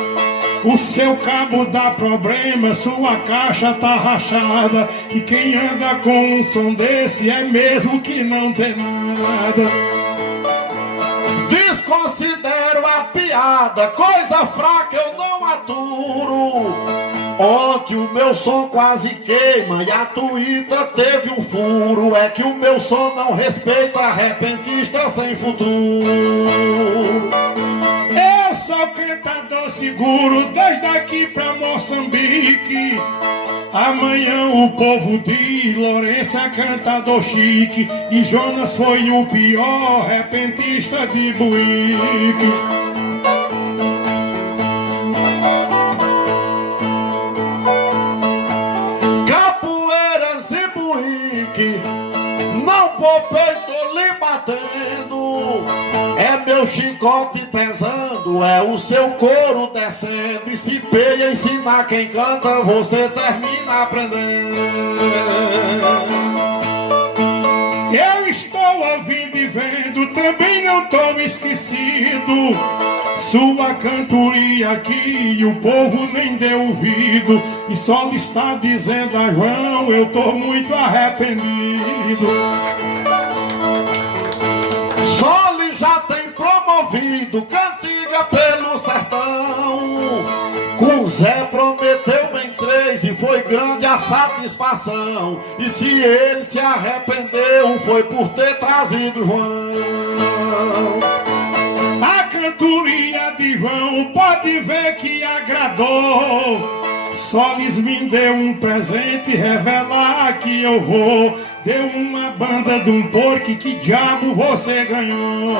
O seu cabo dá problema, sua caixa tá rachada. E quem anda com um som desse é mesmo que não tem nada. Desconsidero a piada, coisa fraca eu não aturo. Ontem o meu som quase queima e a tuita teve um furo. É que o meu som não respeita repentista sem futuro. Eu sou cantador seguro desde aqui pra Moçambique. Amanhã o povo diz Lourenço é cantador chique e Jonas foi o pior repentista de Buíque. Capoeiras e Buíque, não poupei, tô lhe batendo. É meu chicote pesando, é o seu couro descendo. E se peia ensinar quem canta, você termina aprendendo. Eu estou ouvindo e vendo, também não estou esquecido. Sua cantoria aqui e o povo nem deu ouvido. E só me está dizendo a João, eu tô muito arrependido. Só lhe já tem promovido cantiga pelo sertão. Com Zé prometeu bem 3 e foi grande a satisfação. E se ele se arrependeu foi por ter trazido João. A cantoria de João pode ver que agradou. Só lhes me deu um presente, revelar que eu vou. Deu uma banda de um porco, que diabo você ganhou?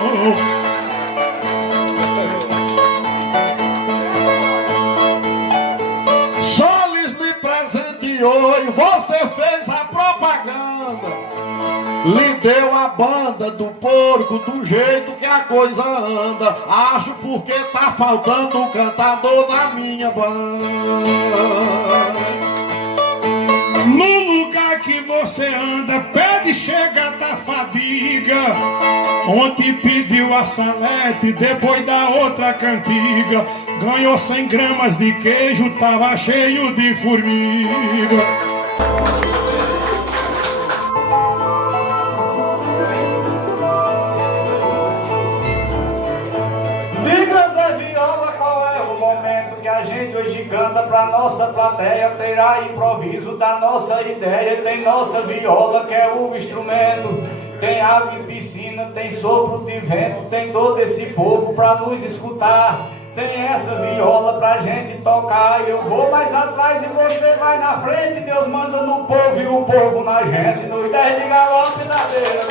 Só lhes me presenteou e você fez a propaganda. Lhe deu a banda do porco do jeito que a coisa anda. Acho porque tá faltando o cantador da minha banda. No lugar que você anda, pede chega da fadiga. Ontem pediu a salete, depois da outra cantiga. Ganhou 100 gramas de queijo, tava cheio de formiga. A gente hoje canta pra nossa plateia, terá improviso da nossa ideia. Tem nossa viola que é o instrumento, tem água e piscina, tem sopro de vento, tem todo esse povo pra nos escutar. Tem essa viola pra gente tocar. Eu vou mais atrás e você vai na frente. Deus manda no povo e o povo na gente. Nos 10 de galope da beira.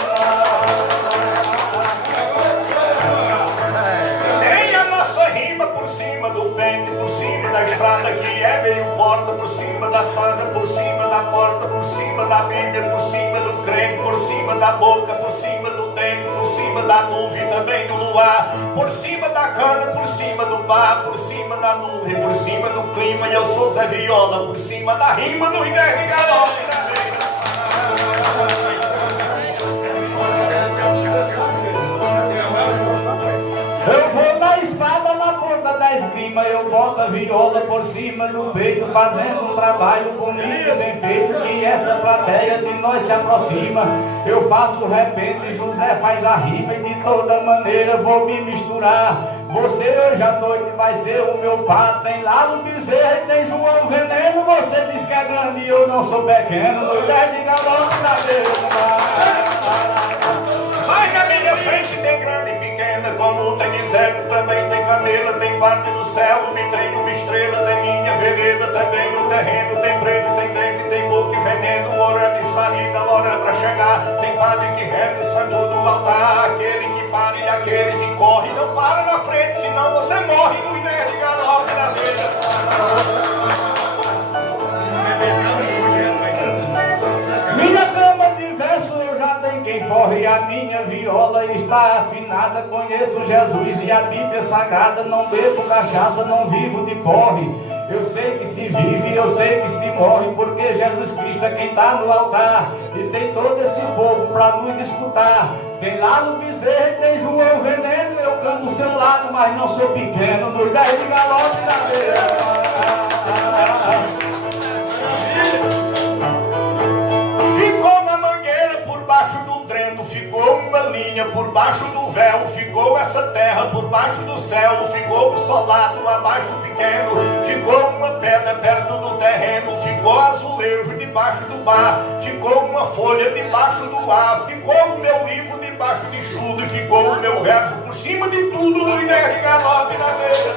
Tem a nossa rima por cima do pente, por cima da estrada que é meio porta, por cima da tanda, por cima da porta, por cima da Bíblia, por cima do crente, por cima da boca, por cima do dente, por cima da nuvem, também do luar, por cima da cana, por cima do bar, por cima da nuvem, por cima do clima. E eu sou Zé Viola, por cima da rima, no inverno e galope da beira. Eu vou na espada na ponta da esgrima, eu boto a viola por cima do peito, fazendo um trabalho bonito, bem feito, que essa plateia de nós se aproxima. Eu faço o repente, José faz a rima e de toda maneira vou me misturar. Você hoje à noite vai ser o meu par. Tem Lalo Bezerra e tem João Veneno. Você diz que é grande e eu não sou pequeno. No 10 de galope da beira do mar. Mas na minha frente tem grande e pequena, como tem inseto também tem parte do céu, tem uma estrela, tem minha vereda, também no terreno, tem preso, tem dengue, tem boca e veneno, hora de saída, hora pra chegar, tem padre que reza e santo do altar, aquele que para e aquele que corre, não para na frente, senão você morre no inerte galope da vida. Minha cama de verso eu já tenho quem forre, a minha viola está afinada, conheço Jesus e a Bíblia Sagrada, não bebo cachaça, não vivo de porre, eu sei que se vive, eu sei que se morre, porque Jesus Cristo é quem está no altar, e tem todo esse povo para nos escutar, tem lá no bezerro, tem João Veneno, eu canto do seu lado, mas não sou pequeno, nos 10 de galope da beira. Ficou uma linha por baixo do véu, ficou essa terra por baixo do céu, ficou o solado abaixo pequeno, ficou uma pedra perto do terreno, ficou azulejo debaixo do bar, ficou uma folha debaixo do ar, ficou o meu livro debaixo de estudo e ficou o meu verso por cima de tudo no inerte galope na beira.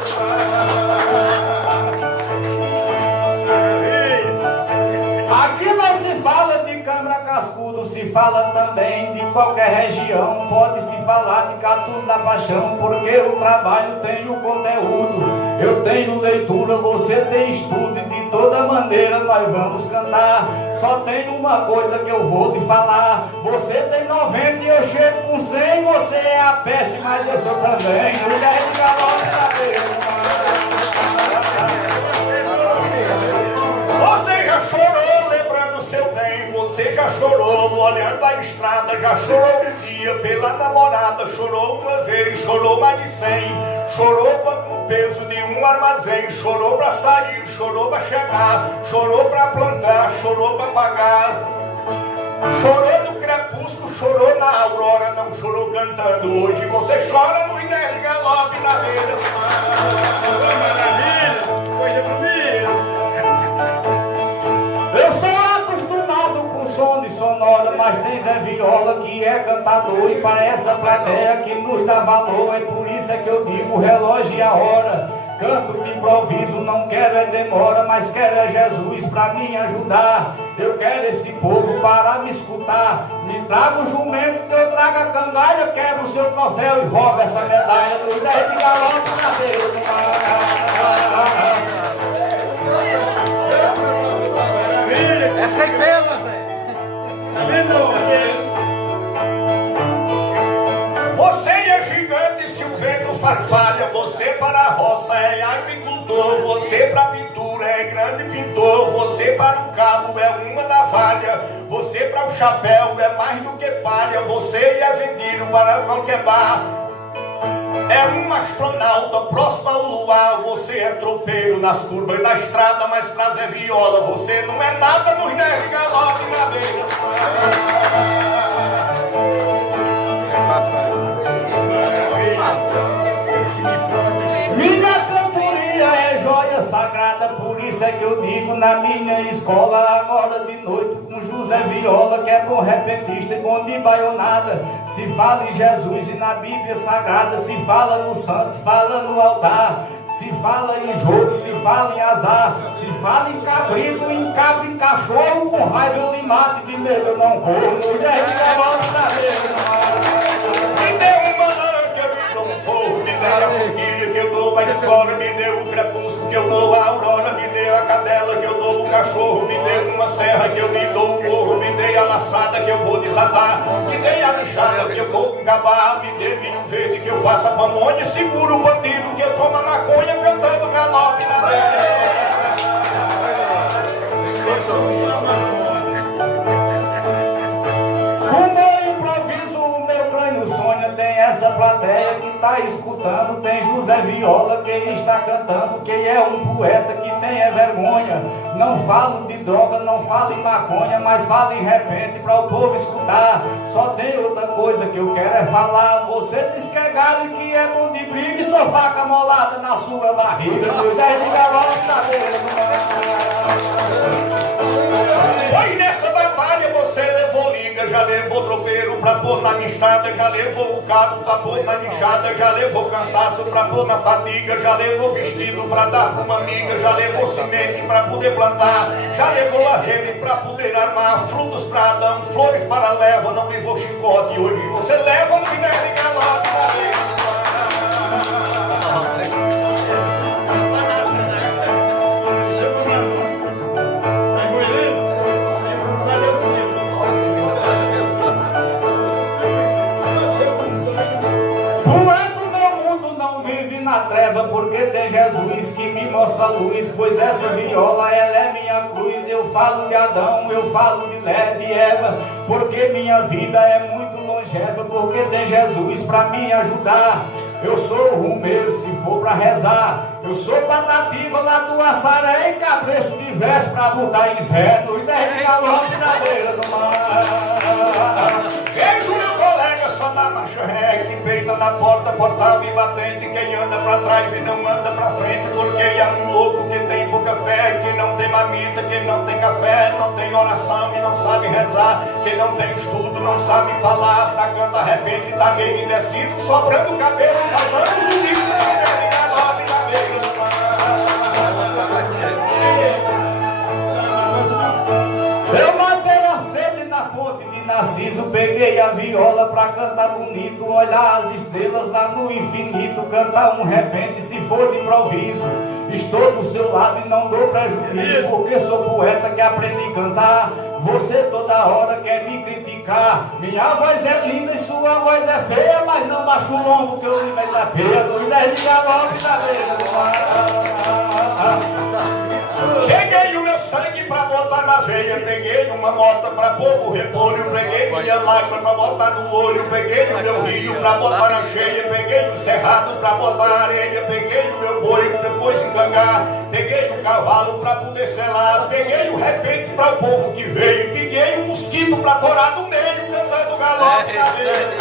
Aqui não se fala de câmara cascudo, se fala também de qualquer região. Pode se falar de Catu da Paixão, porque o trabalho tem o conteúdo. Eu tenho leitura, você tem estudo, e de toda maneira nós vamos cantar. Só tem uma coisa que eu vou te falar: você tem 90 e eu chego com 100. Você é a peste, mas eu sou também o 10 de galope da beira. Você já chorou lembrando seu bem, você já chorou olhando a estrada, já chorou um dia pela namorada, chorou uma vez, chorou mais de 100, chorou com o peso de um armazém, chorou pra sair, chorou pra chegar, chorou pra plantar, chorou pra pagar, chorou no crepúsculo, chorou na aurora, não chorou cantando. Hoje você chora no inerte galope na beira do mar. Maravilha, coisa bonita. Eu sou acostumado com som de sonora, mas tem Zé Viola que é cantador, e para essa plateia que nos dá valor, é por isso é que eu digo o relógio e a hora. Canto de improviso, não quero é demora, mas quero é Jesus para me ajudar. Eu quero esse povo para me escutar. Me traga o jumento que eu traga a cangalha, quebro o seu troféu e roubo essa medalha dos 10 de galope na beira do mar. É sem pena, Zé. Tá vendo? Você é gigante se o vento farfalha, você para a roça é agricultor, você para a pintura é grande pintor, você para o cabo é uma navalha, você para o chapéu é mais do que palha, você é vendido para qualquer bar. É um astronauta próximo ao luar, você é tropeiro nas curvas da estrada, mas traz é viola, você não é nada nos 10 de galope na beira. Minha cantoria é joia sagrada, por isso é que eu digo na minha escola, agora de noite com José Viola, que é bom repentista e bom de baionada. Se fala em Jesus e na Bíblia Sagrada, se fala no santo, fala no altar, se fala em jogo, se fala em azar, se fala em cabrito, em cabra, em cachorro, com raiva eu lhe mato, de medo eu não corro, mulher de galope da beira. Me deu uma lanca, me deu um fogo, me deu a forquilha que eu dou para a escola, me deu o crepúsculo que eu dou a aurora, me deu a cadela que eu dou o cachorro, me deu uma serra que eu lhe dou o morro, me dei a laçada que eu vou desatar, me dei a bichada que eu vou encabar, me dei vinho verde que eu faço a pamonha, seguro o bandido que eu tomo a maconha cantando galope na beira. Com meu improviso, o meu crânio sonha, tem essa plateia que está escutando, tem José Viola que está cantando, que é um poeta que tem é vergonha. Não falo de droga, não falo em maconha, mas falo em repente para o povo escutar. Só tem outra coisa que eu quero é falar. Você diz que é galho e que é bom de briga, e só faca molada na sua barriga, meu 10 de galope da beira do mar. Pois nessa batalha você levou liga, fadiga, já levou tropeiro pra pôr na estrada, já levou o cabo pra pôr na lixada, já levou cansaço pra pôr na fadiga, já levou vestido pra dar pra uma amiga, já levou semente pra poder plantar, já levou a rede pra poder armar, frutos pra Adão, flores para leva, não levou chicote, hoje você leva no minério e galope. Na treva, porque tem Jesus que me mostra a luz, pois essa viola ela é minha cruz. Eu falo de Adão, eu falo de Lé, de Eva, porque minha vida é muito longeva, porque tem Jesus pra me ajudar. Eu sou o rumeiro se for pra rezar, eu sou patativa lá do Açaré e cabresto de verso pra botar em inseto e der galope na beira do mar. Vejo meu colega só na marcha ré, que peita na porta, portal e batente, quem anda pra trás e não anda pra frente, porque é um louco que tem pouca fé, que não tem marmita, que não tem café, não tem oração e não sabe rezar, que não tem estudo, não sabe falar, tá canta, arrepende, tá meio indeciso, sobrando cabeça, faltando um livro, e galope na beira do mar. Eu matei a sede na fonte de Narciso, peguei a viola pra cantar bonito, olhar as estrelas lá no infinito, cantar um repente se for de improviso. Estou do seu lado e não dou prejuízo, porque sou poeta que aprendi a cantar. Você toda hora quer me criticar, minha voz é linda e sua voz é feia, mas não baixo o lombo que eu lhe meto a peia, do ideia de galope da beira do mar. Peguei o meu sangue pra botar na veia, peguei uma mota pra pôr o repolho, peguei minha lágrima pra botar no olho, peguei o meu rio pra botar na cheia, peguei o cerrado pra botar na areia, peguei o meu boi depois engangar, peguei o cavalo pra poder selar, peguei o repente pra o povo que veio, peguei o mosquito pra torar no meio, cantando galope na beira.